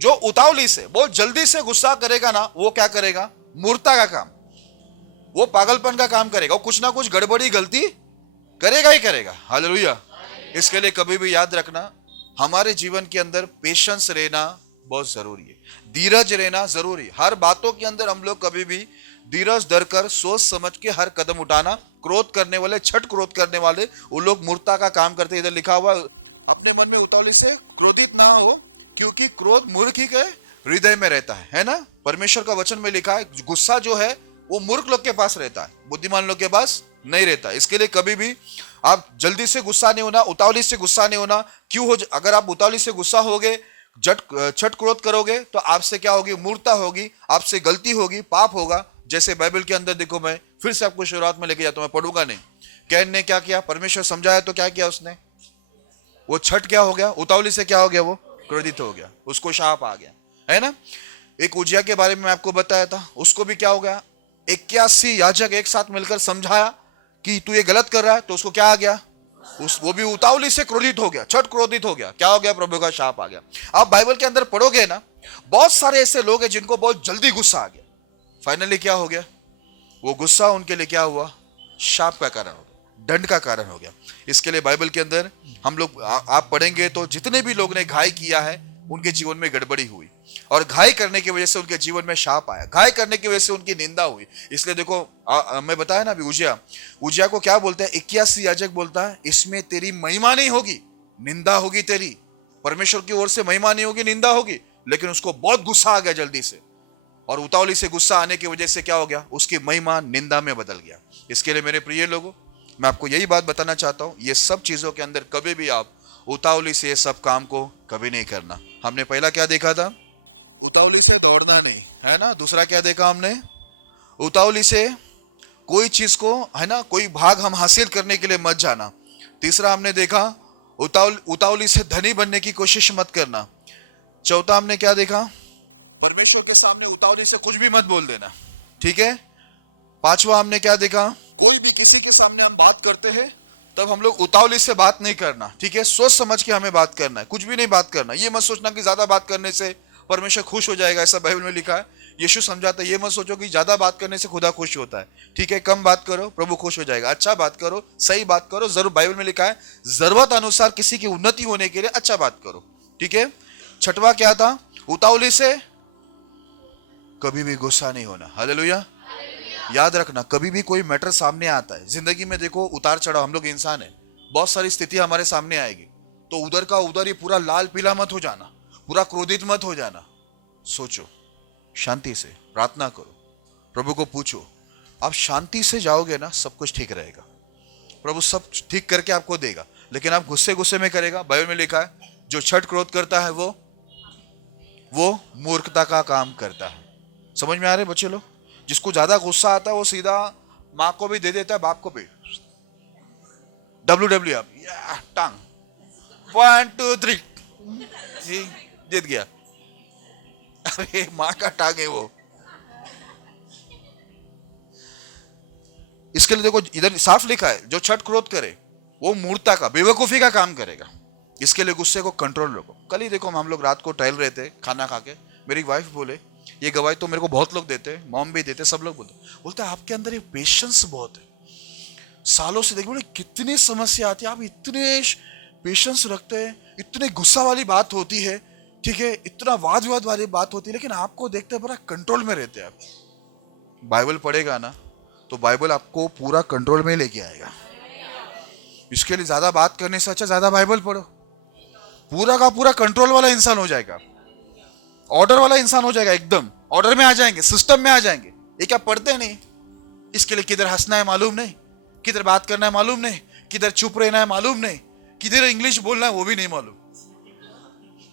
जो उतावली से, बहुत जल्दी से गुस्सा करेगा ना, वो क्या करेगा? मूर्खता का काम, वो पागलपन का काम करेगा, वो कुछ ना कुछ गड़बड़ी गलती करेगा ही करेगा। हालेलुया। इसके लिए कभी भी याद रखना, हमारे जीवन के अंदर पेशेंस रहना बहुत जरूरी है, धीरज रहना जरूरी है। हर बातों के अंदर हम लोग कभी भी धीरज धरकर सोच समझ के हर कदम उठाना। क्रोध करने वाले, छठ क्रोध करने वाले, वो लोग मूर्खता का काम करते। इधर लिखा हुआ, अपने मन में उतावली से क्रोधित ना हो, क्योंकि क्रोध मूर्ख ही के हृदय में रहता है ना। परमेश्वर का वचन में लिखा है, गुस्सा जो है वो मूर्ख लोग के पास रहता है, बुद्धिमान लोग के पास नहीं रहता। इसके लिए कभी भी आप जल्दी से गुस्सा नहीं होना, उतावली से गुस्सा नहीं होना। क्यों हो? अगर आप उतावली से गुस्सा होगे, छठ क्रोध करोगे, तो आपसे क्या होगी? मूर्खता होगी, आपसे गलती होगी, पाप होगा। जैसे बाइबल के अंदर देखो, मैं फिर से आपको शुरुआत में लेके जाता हूं, मैं पढ़ूंगा नहीं। कैन ने क्या किया? परमेश्वर समझाया तो क्या किया उसने? वो छठ क्या हो गया? उतावली से क्या हो गया? वो क्रोधित हो गया, उसको शाप आ गया, है ना। एक उजिया के बारे में आपको बताया था, उसको भी क्या हो गया? 81 याजक एक साथ मिलकर समझाया कि तू ये गलत कर रहा है, तो उसको क्या आ गया? वो भी उतावली से क्रोधित हो गया, छठ क्रोधित हो गया। क्या हो गया? प्रभु का शाप आ गया। आप बाइबल के अंदर पढ़ोगे ना, बहुत सारे ऐसे लोग हैं जिनको बहुत जल्दी गुस्सा आ गया। फाइनली क्या हो गया? वो गुस्सा उनके लिए क्या हुआ? शाप का कारण हो गया, दंड का कारण हो गया। इसके लिए बाइबल के अंदर हम लोग आप पढ़ेंगे तो जितने भी लोग ने घाई किया है, उनके जीवन में गड़बड़ी हुई, और घाई करने की वजह से उनके जीवन में शाप आया, घाई करने की वजह से उनकी निंदा हुई। इसलिए देखो, मैं बताया ना अभी, उजिया को क्या बोलते हैं? 81 याजक बोलता है, इसमें तेरी महिमा नहीं होगी, निंदा होगी तेरी। परमेश्वर की ओर से महिमा नहीं होगी, निंदा होगी। लेकिन उसको बहुत गुस्सा आ गया जल्दी से, और उतावली से गुस्सा आने की वजह से क्या हो गया? उसकी महिमा निंदा में बदल गया। इसके लिए मेरे प्रिय लोगों, मैं आपको यही बात बताना चाहता हूं, ये सब चीजों के अंदर कभी भी आप उतावली से ये सब काम को कभी नहीं करना। हमने पहला क्या देखा था? उतावली से दौड़ना नहीं, है ना। दूसरा क्या देखा हमने? उतावली से कोई चीज को, है ना, कोई भाग हम हासिल करने के लिए मत जाना। तीसरा हमने देखा, उतावली से धनी बनने की कोशिश मत करना। चौथा हमने क्या देखा? परमेश्वर के सामने उतावली से कुछ भी मत बोल देना, ठीक है। पांचवा हमने क्या देखा? कोई भी किसी के सामने हम बात करते हैं तब हम लोग उतावली से बात नहीं करना, ठीक है। सोच समझ के हमें बात करना है, कुछ भी नहीं बात करना। ये मत सोचना कि ज्यादा बात करने से परमेश्वर खुश हो जाएगा, ऐसा बाइबल में लिखा है। यीशु समझाता है, ये मत सोचो कि ज्यादा बात करने से खुदा खुश होता है, ठीक है। कम बात करो, प्रभु खुश हो जाएगा। अच्छा बात करो, सही बात करो, जरूर बाइबल में लिखा है, जरूरत अनुसार किसी की उन्नति होने के लिए अच्छा बात करो, ठीक है। छठवां क्या था? उतावली से कभी भी गुस्सा नहीं होना। हालेलुया। याद रखना, कभी भी कोई मैटर सामने आता है जिंदगी में, देखो उतार चढ़ाव, हम लोग इंसान है, बहुत सारी स्थिति हमारे सामने आएगी, तो उधर का उधर ही पूरा लाल पीला मत हो जाना, पूरा क्रोधित मत हो जाना। सोचो, शांति से प्रार्थना करो, प्रभु को पूछो। आप शांति से जाओगे ना, सब कुछ ठीक रहेगा, प्रभु सब ठीक करके आपको देगा। लेकिन आप गुस्से में करेगा, बाइबल में लिखा है जो छठ क्रोध करता है वो मूर्खता का काम करता है। समझ में आ रहे बच्चे लोग? जिसको ज्यादा गुस्सा आता है वो सीधा माँ को भी दे देता है, बाप को भी। WW आप टांग 1 2 3 जीत गया। अरे माँ का टांग है वो। इसके लिए देखो इधर साफ लिखा है, जो छठ क्रोध करे वो मूर्खता का, बेवकूफी का काम करेगा। इसके लिए गुस्से को कंट्रोल रखो। कल ही देखो हम लोग रात को टहल रहे थे खाना खा के, मेरी वाइफ बोले, ये गवाही तो मेरे को बहुत लोग देते हैं, मॉम भी देते, सब लोग बोलते हैं आपके अंदर ये पेशेंस बहुत है। सालों से देखो कितनी समस्या आती है, आप इतने पेशेंस रखते हैं, इतने गुस्सा वाली बात होती है, ठीक है, इतना वाद विवाद वाली बात होती है, लेकिन आपको देखते बड़ा कंट्रोल में रहते हैं आप। बाइबल पढ़ेगा ना तो बाइबल आपको पूरा कंट्रोल में लेके आएगा। इसके लिए ज्यादा बात करने से अच्छा ज्यादा बाइबल पढ़ो, पूरा का पूरा कंट्रोल वाला इंसान हो जाएगा, ऑर्डर वाला इंसान हो जाएगा, एकदम ऑर्डर में आ जाएंगे, सिस्टम में आ जाएंगे। ये क्या पढ़ते नहीं? इसके लिए किधर हंसना है मालूम नहीं, किधर बात करना है मालूम नहीं, किधर चुप रहना है मालूम नहीं, किधर इंग्लिश बोलना है वो भी नहीं मालूम,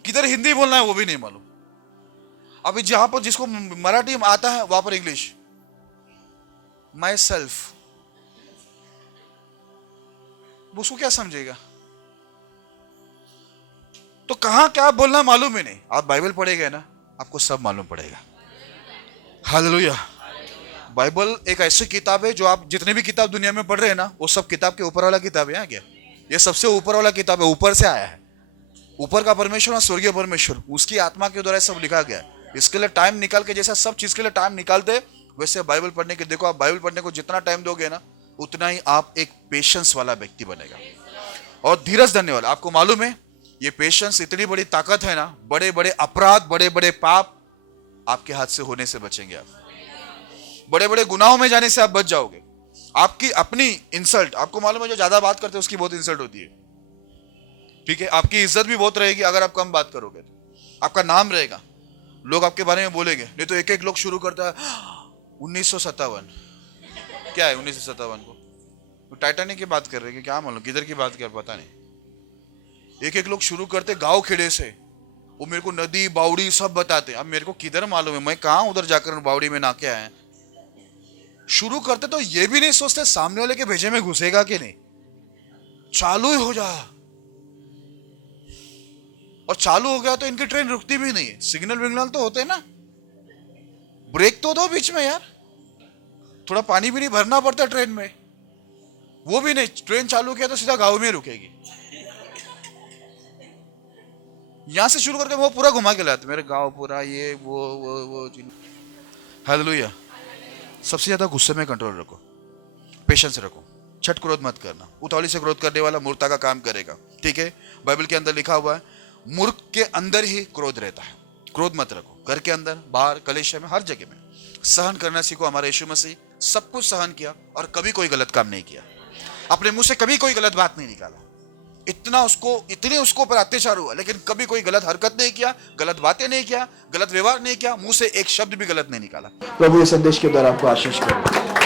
किधर हिंदी बोलना है वो भी नहीं मालूम। अभी जहां पर जिसको मराठी आता है वहां पर इंग्लिश, माई सेल्फ, उसको क्या समझेगा? तो कहां क्या बोलना मालूम ही नहीं। आप बाइबल पढ़ेंगे ना आपको सब मालूम पड़ेगा। हालेलुया। बाइबल एक ऐसी किताब है जो आप जितने भी किताब दुनिया में पढ़ रहे हैं ना, वो सब किताब के ऊपर वाला किताब है। क्या ये सबसे ऊपर वाला किताब है, ऊपर से आया है, ऊपर का परमेश्वर और स्वर्गीय परमेश्वर, उसकी आत्मा के द्वारा सब लिखा गया है। इसके लिए टाइम निकाल के, जैसा सब चीज के लिए टाइम निकालते वैसे बाइबल पढ़ने के, देखो आप बाइबल पढ़ने को जितना टाइम दोगे ना उतना ही आप एक पेशेंस वाला व्यक्ति बनेगा और धीरज धरने वाला। आपको मालूम है ये पेशेंस इतनी बड़ी ताकत है ना, बड़े बड़े अपराध, बड़े बड़े पाप आपके हाथ से होने से बचेंगे। आप बड़े बड़े गुनाहों में जाने से आप बच जाओगे। आपकी अपनी इंसल्ट, आपको मालूम है जो ज्यादा बात करते हैं उसकी बहुत इंसल्ट होती है, ठीक है। आपकी इज्जत भी बहुत रहेगी अगर आप कम बात करोगे तो। आपका नाम रहेगा, लोग आपके बारे में बोलेंगे। नहीं तो एक एक लोग शुरू करता है 1957, क्या है 1957 को? टाइटैनिक की बात कर रहे हैं क्या मालूम, किधर की बात कर पता नहीं। एक एक लोग शुरू करते गांव खेड़े से, वो मेरे को नदी बावड़ी सब बताते। अब मेरे को किधर मालूम है, मैं कहां उधर जाकर बावड़ी में नाके आए। शुरू करते तो ये भी नहीं सोचते सामने वाले के भेजे में घुसेगा कि नहीं, चालू ही हो जा। और चालू हो गया तो इनकी ट्रेन रुकती भी नहीं है। सिग्नल विग्नल तो होते हैं ना, ब्रेक तो दो बीच में यार, थोड़ा पानी भी नहीं भरना पड़ता ट्रेन में, वो भी नहीं। ट्रेन चालू किया तो सीधा गांव में रुकेगी। यहां से शुरू करके वो पूरा घुमा के लाते, मेरे गांव पूरा ये वो। हालेलुया। सबसे ज्यादा गुस्से में कंट्रोल रखो, पेशेंस रखो, छठ क्रोध मत करना। उतावली से क्रोध करने वाला मूर्खता का काम करेगा, ठीक है। बाइबल के अंदर लिखा हुआ है मूर्ख के अंदर ही क्रोध रहता है। क्रोध मत रखो, घर के अंदर, बाहर, कलीसिया में, हर जगह में सहन करना सीखो। हमारे यीशु मसीह सब कुछ सहन किया और कभी कोई गलत काम नहीं किया, अपने मुंह से कभी कोई गलत बात नहीं निकाला। इतने उसको पर अत्याचार हुआ लेकिन कभी कोई गलत हरकत नहीं किया, गलत बातें नहीं किया, गलत व्यवहार नहीं किया, मुंह से एक शब्द भी गलत नहीं निकाला। प्रभु इस संदेश के द्वारा आपको आशीष करे।